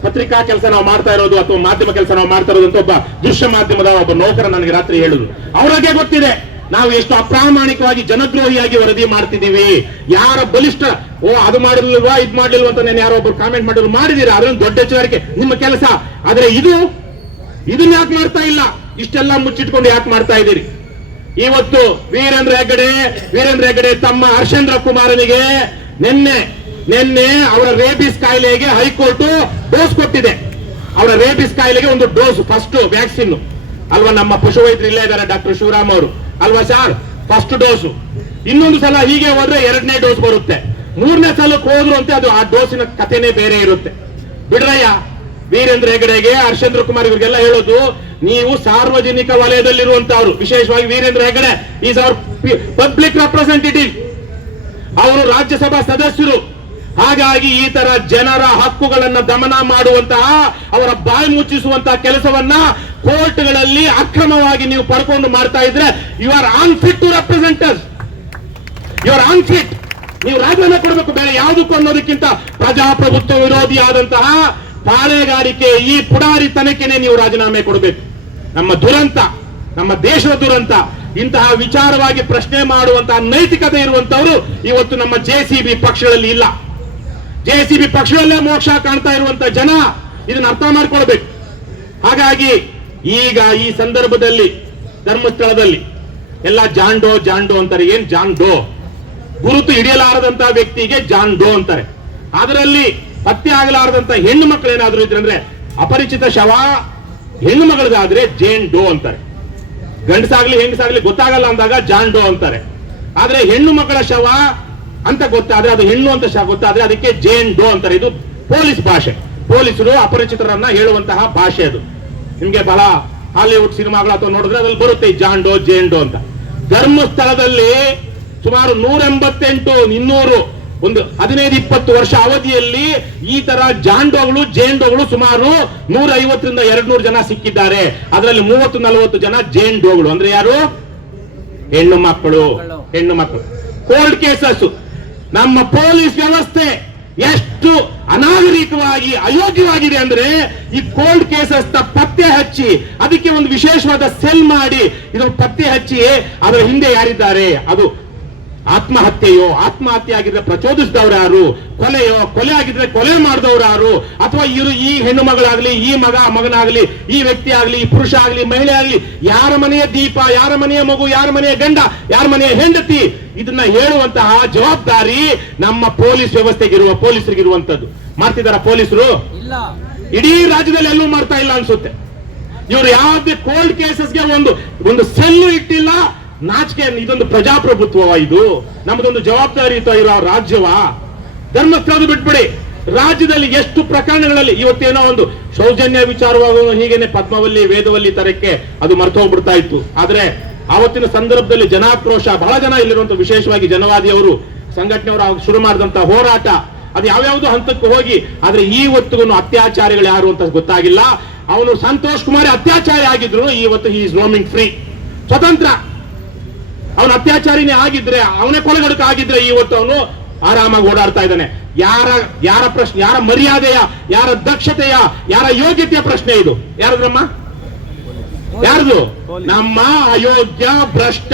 ಪತ್ರಿಕಾ ಕೆಲಸ ನಾವು ಮಾಡ್ತಾ ಇರೋದು ಅಥವಾ ಮಾಧ್ಯಮ ಕೆಲಸ ನಾವು ಮಾಡ್ತಾ ಇರೋದು ಅಂತ ಒಬ್ಬ ದೃಶ್ಯ ಮಾಧ್ಯಮದ ಒಬ್ಬ ನೌಕರ ನನಗೆ ರಾತ್ರಿ ಹೇಳಿದ್ರು. ಅವ್ರಿಗೆ ಗೊತ್ತಿದೆ ನಾವು ಎಷ್ಟು ಅಪ್ರಾಮಾಣಿಕವಾಗಿ ಜನದ್ರೋಹಿಯಾಗಿ ವರದಿ ಮಾಡ್ತಿದ್ದೀವಿ. ಯಾರ ಬಲಿಷ್ಠ ಅದು ಮಾಡಿರ್ಲಿಲ್ವಾ, ಇದು ಮಾಡ್ಲಿಲ್ವಾ ಅಂತ ನಾನು ಯಾರೋ ಒಬ್ರು ಕಾಮೆಂಟ್ ಮಾಡಿದ್ರು. ಮಾಡಿದೀರಾ, ಅದೊಂದು ದೊಡ್ಡ ಎಚ್ಚರಿಕೆ ನಿಮ್ಮ ಕೆಲಸ. ಆದ್ರೆ ಇದನ್ನ ಯಾಕೆ ಮಾಡ್ತಾ ಇಲ್ಲ? ಇಷ್ಟೆಲ್ಲ ಮುಚ್ಚಿಟ್ಕೊಂಡು ಯಾಕೆ ಮಾಡ್ತಾ ಇದ್ದೀರಿ? ಇವತ್ತು ವೀರೇಂದ್ರ ಹೆಗ್ಗಡೆ ತಮ್ಮ ಹರ್ಷೇಂದ್ರ ಕುಮಾರನಿಗೆ ನಿನ್ನೆ ಅವರ ರೇಬಿಸ್ ಕಾಯಿಲೆಗೆ ಹೈಕೋರ್ಟ್ ಡೋಸ್ ಕೊಟ್ಟಿದೆ. ಅವರ ರೇಬಿಸ್ ಕಾಯಿಲೆಗೆ ಒಂದು ಡೋಸ್, ಫಸ್ಟ್ ವ್ಯಾಕ್ಸಿನ್ ಅಲ್ವಾ. ನಮ್ಮ ಪಶುವೈದ್ಯರು ಇಲ್ಲೇ ಇದ್ದಾರೆ, ಡಾಕ್ಟರ್ ಶಿವರಾಮ್ ಅವರು ಅಲ್ವಾ ಸರ್. ಫಸ್ಟ್ ಡೋಸು, ಇನ್ನೊಂದು ಸಲ ಹೀಗೆ ಹೋದ್ರೆ 2ನೇ ಡೋಸ್ ಬರುತ್ತೆ. 3ನೇ ಸಲಕ್ಕೆ ಹೋದ್ರು ಅಂತ ಅದು ಆ ಡೋಸಿನ ಕಥೆನೇ ಬೇರೆ ಇರುತ್ತೆ. ಬಿಡ್ರಯ್ಯ, ವೀರೇಂದ್ರ ಹೆಗ್ಗಡೆಗೆ, ಹರ್ಷೇಂದ್ರ ಕುಮಾರ್ ಇವರಿಗೆಲ್ಲ ಹೇಳೋದು, ನೀವು ಸಾರ್ವಜನಿಕ ವಲಯದಲ್ಲಿರುವಂತವ್ರು, ವಿಶೇಷವಾಗಿ Veerendra Heggade is our public representative, ಅವರು ರಾಜ್ಯಸಭಾ ಸದಸ್ಯರು. ಹಾಗಾಗಿ ಈ ತರ ಜನರ ಹಕ್ಕುಗಳನ್ನ ದಮನ ಮಾಡುವಂತಹ, ಅವರ ಬಾಯಿ ಮುಚ್ಚಿಸುವಂತಹ ಕೆಲಸವನ್ನ ಕೋರ್ಟ್ಗಳಲ್ಲಿ ಅಕ್ರಮವಾಗಿ ನೀವು ಪಡ್ಕೊಂಡು ಮಾಡ್ತಾ ಇದ್ರೆ you are unfit to representers, you are unfit. ನೀವು ರಾಜೀನಾಮೆ ಕೊಡಬೇಕು, ಬೇರೆ ಯಾವುದಕ್ಕೂ ಅನ್ನೋದಕ್ಕಿಂತ ಪ್ರಜಾಪ್ರಭುತ್ವ ವಿರೋಧಿಯಾದಂತಹ ಪಾಳೆಗಾರಿಕೆ, ಈ ಪುಡಾರಿ ತನಕೇನೆ ನೀವು ರಾಜೀನಾಮೆ ಕೊಡಬೇಕು. ನಮ್ಮ ದುರಂತ, ನಮ್ಮ ದೇಶದ ದುರಂತ. ಇಂತಹ ವಿಚಾರವಾಗಿ ಪ್ರಶ್ನೆ ಮಾಡುವಂತಹ ನೈತಿಕತೆ ಇರುವಂತವರು ಇವತ್ತು ನಮ್ಮ JCB ಪಕ್ಷಗಳಲ್ಲಿ ಇಲ್ಲ. JCB ಪಕ್ಷದಲ್ಲೇ ಮೋಕ್ಷ ಕಾಣ್ತಾ ಇರುವಂತಹ ಜನ ಇದನ್ನ ಅರ್ಥ ಮಾಡ್ಕೊಳ್ಬೇಕು. ಹಾಗಾಗಿ ಈಗ ಈ ಸಂದರ್ಭದಲ್ಲಿ ಧರ್ಮಸ್ಥಳದಲ್ಲಿ ಎಲ್ಲ ಜಾಂಡೋ ಜಾಂಡೋ ಅಂತಾರೆ. ಏನ್ ಜಾಂಡೋ? ಗುರುತು ಹಿಡಿಯಲಾರದಂತ ವ್ಯಕ್ತಿಗೆ ಜಾಂಡೋ ಅಂತಾರೆ. ಅದರಲ್ಲಿ ಪತ್ತೆ ಆಗಲಾರದಂತ ಹೆಣ್ಣು ಮಕ್ಕಳು ಏನಾದ್ರು ಇದ್ರೆ ಅಂದ್ರೆ ಅಪರಿಚಿತ ಶವ ಹೆಣ್ಣು ಮಗಳದಾದ್ರೆ ಜೇಂಡೋ ಅಂತಾರೆ. ಗಂಡಸಾಗ್ಲಿ ಹೆಂಗಸಾಗ್ಲಿ ಗೊತ್ತಾಗಲ್ಲ ಅಂದಾಗ ಜಾಂಡೋ ಅಂತಾರೆ. ಆದ್ರೆ ಹೆಣ್ಣು ಮಕ್ಕಳ ಶವ ಅಂತ ಗೊತ್ತಾದ್ರೆ, ಅದು ಹೆಣ್ಣು ಅಂತ ಗೊತ್ತಾದ್ರೆ ಅದಕ್ಕೆ ಜೇಂಡೋ ಅಂತಾರೆ. ಇದು ಪೊಲೀಸ್ ಭಾಷೆ. ಪೊಲೀಸರು ಅಪರಿಚಿತರನ್ನ ಹೇಳುವಂತಹ ಭಾಷೆ ಅದು. ನಿಮ್ಗೆ ಬಹಳ ಹಾಲಿವುಡ್ ಸಿನಿಮಾಗಳು ಅಥವಾ ನೋಡಿದ್ರೆ ಅದ್ರಲ್ಲಿ ಬರುತ್ತೆ ಜಾಂಡೋ ಜೇಂಡೋ ಅಂತ. ಧರ್ಮಸ್ಥಳದಲ್ಲಿ ಸುಮಾರು 188 200 ಒಂದು 15-20 ವರ್ಷ ಅವಧಿಯಲ್ಲಿ ಈ ತರ ಜಾಂಡೋಗಳು ಜೇಂಡೋಗಳು ಸುಮಾರು 150ರಿಂದ 200 ಜನ ಸಿಕ್ಕಿದ್ದಾರೆ. ಅದರಲ್ಲಿ 30-40 ಜನ ಜೇಂಡೋಗಳು ಅಂದ್ರೆ ಯಾರು? ಹೆಣ್ಣು ಮಕ್ಕಳು. Cold cases. ನಮ್ಮ ಪೊಲೀಸ್ ವ್ಯವಸ್ಥೆ ಎಷ್ಟು ಅನಾಗರಿಕವಾಗಿ ಅಯೋಗ್ಯವಾಗಿದೆ ಅಂದ್ರೆ ಈ ಕೋಲ್ಡ್ ಕೇಸಸ್ ಪತ್ತೆ ಹಚ್ಚಿ ಅದಕ್ಕೆ ಒಂದು ವಿಶೇಷವಾದ ಸೆಲ್ ಮಾಡಿ ಇದು ಪತ್ತೆ ಹಚ್ಚಿ ಅದರ ಹಿಂದೆ ಯಾರಿದ್ದಾರೆ, ಅದು ಆತ್ಮಹತ್ಯೆಯೋ, ಆತ್ಮಹತ್ಯೆ ಆಗಿದ್ರೆ ಪ್ರಚೋದಿಸಿದವರು ಯಾರು, ಕೊಲೆಯೋ, ಕೊಲೆ ಆಗಿದ್ರೆ ಕೊಲೆ ಮಾಡಿದವರು ಯಾರು, ಅಥವಾ ಇವರು ಈ ಹೆಣ್ಣು ಮಗಳಾಗ್ಲಿ, ಈ ಮಗನಾಗ್ಲಿ, ಈ ವ್ಯಕ್ತಿ ಆಗ್ಲಿ, ಈ ಪುರುಷ ಆಗ್ಲಿ, ಮಹಿಳೆ ಆಗ್ಲಿ, ಯಾರ ಮನೆಯ ದೀಪ, ಯಾರ ಮನೆಯ ಮಗು, ಯಾರ ಮನೆಯ ಗಂಡ, ಯಾರ ಮನೆಯ ಹೆಂಡತಿ, ಇದನ್ನ ಹೇಳುವಂತಹ ಜವಾಬ್ದಾರಿ ನಮ್ಮ ಪೊಲೀಸ್ ವ್ಯವಸ್ಥೆಗಿರುವ ಪೊಲೀಸರಿಗಿರುವಂತದ್ದು. ಮಾಡ್ತಿದಾರ ಪೊಲೀಸರು? ಇಡೀ ರಾಜ್ಯದಲ್ಲಿ ಎಲ್ಲೂ ಮಾಡ್ತಾ ಇಲ್ಲ ಅನ್ಸುತ್ತೆ. ಇವರು ಯಾವುದೇ ಕೋಲ್ಡ್ ಕೇಸಸ್ಗೆ ಒಂದು ಸೆಲ್ಲು ಇಟ್ಟಿಲ್ಲ. ನಾಚಿಕೆ. ಇದೊಂದು ಪ್ರಜಾಪ್ರಭುತ್ವ, ಇದು ನಮ್ದೊಂದು ಜವಾಬ್ದಾರಿಯುತ ಇರೋ ರಾಜ್ಯವ? ಧರ್ಮಸ್ಥಳದ ಬಿಟ್ಬಿಡಿ, ರಾಜ್ಯದಲ್ಲಿ ಎಷ್ಟು ಪ್ರಕರಣಗಳಲ್ಲಿ ಇವತ್ತೇನೋ ಒಂದು ಸೌಜನ್ಯ ವಿಚಾರವಾಗ ಹೀಗೇನೆ ಪದ್ಮವಲ್ಲಿ ವೇದವಲ್ಲಿ ತರಕ್ಕೆ ಅದು ಮರ್ತು ಹೋಗ್ಬಿಡ್ತಾ ಇತ್ತು. ಆದ್ರೆ ಆವತ್ತಿನ ಸಂದರ್ಭದಲ್ಲಿ ಜನಾಕ್ರೋಶ, ಬಹಳ ಜನ ಇಲ್ಲಿರುವಂತ ವಿಶೇಷವಾಗಿ ಜನವಾದಿಯವರು ಸಂಘಟನೆಯವರು ಶುರು ಮಾಡಿದಂತ ಹೋರಾಟ ಅದು ಯಾವ್ಯಾವುದೋ ಹಂತಕ್ಕೆ ಹೋಗಿ, ಆದ್ರೆ ಇವತ್ತಿಗೂ ಅತ್ಯಾಚಾರಿಗಳು ಯಾರು ಅಂತ ಗೊತ್ತಾಗಿಲ್ಲ. ಅವನು ಸಂತೋಷ್ ಕುಮಾರ್ ಅತ್ಯಾಚಾರಿ ಆಗಿದ್ರು, ಇವತ್ತು ಹಿ ಇಸ್ ರೋಮಿಂಗ್ ಫ್ರೀ, ಸ್ವತಂತ್ರ. ಅವನ ಅತ್ಯಾಚಾರಿನೇ ಆಗಿದ್ರೆ, ಅವನೇ ಕೊಲೆಗಡಕ ಆಗಿದ್ರೆ ಇವತ್ತು ಅವನು ಆರಾಮಾಗಿ ಓಡಾಡ್ತಾ ಇದ್ದಾನೆ. ಯಾರ ಪ್ರಶ್ನೆ, ಯಾರ ಮರ್ಯಾದೆಯ, ಯಾರ ದಕ್ಷತೆಯ, ಯಾರ ಯೋಗ್ಯತೆಯ ಪ್ರಶ್ನೆ ಇದು? ಯಾರದ್ರಮ್ಮ? ಯಾರ್ದು? ನಮ್ಮ ಅಯೋಗ್ಯ, ಭ್ರಷ್ಟ,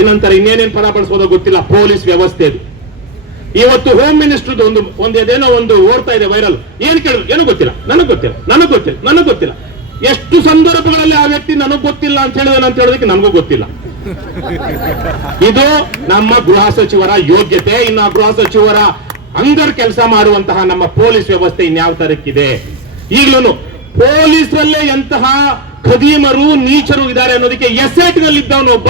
ಏನಂತಾರೆ, ಇನ್ನೇನೇನ್ ಪದ ಬಳಸ್ಬೋದೋ ಗೊತ್ತಿಲ್ಲ, ಪೊಲೀಸ್ ವ್ಯವಸ್ಥೆ ಇದು. ಇವತ್ತು ಹೋಮ್ ಮಿನಿಸ್ಟರ್ ಒಂದೇನೋ ಒಂದು ಓಡ್ತಾ ಇದೆ ವೈರಲ್. ಏನ್ ಕೇಳಿದ್ರು? ಏನೂ ಗೊತ್ತಿಲ್ಲ, ನನಗ್ ಗೊತ್ತಿಲ್ಲ. ಎಷ್ಟು ಸಂದರ್ಭಗಳಲ್ಲಿ ಆ ವ್ಯಕ್ತಿ ನನಗ್ ಗೊತ್ತಿಲ್ಲ ಅಂತ ಹೇಳೋದಕ್ಕೆ ನನಗೂ ಗೊತ್ತಿಲ್ಲ. ಇದು ನಮ್ಮ ಗೃಹ ಸಚಿವರ ಯೋಗ್ಯತೆ. ಇನ್ನು ಆ ಗೃಹ ಸಚಿವರ ಅಂಗರ್ ಕೆಲಸ ಮಾಡುವಂತಹ ನಮ್ಮ ಪೊಲೀಸ್ ವ್ಯವಸ್ಥೆ ಇನ್ಯಾವ ತರಕ್ಕಿದೆ? ಈಗಲೂ ಪೊಲೀಸರಲ್ಲೇ ಎಂತಹ ಖದೀಮರು, ನೀಚರು ಇದ್ದಾರೆ ಅನ್ನೋದಕ್ಕೆ ಎಸ್ಐಟಿ ನಲ್ಲಿ ಇದ್ದವನೊಬ್ಬ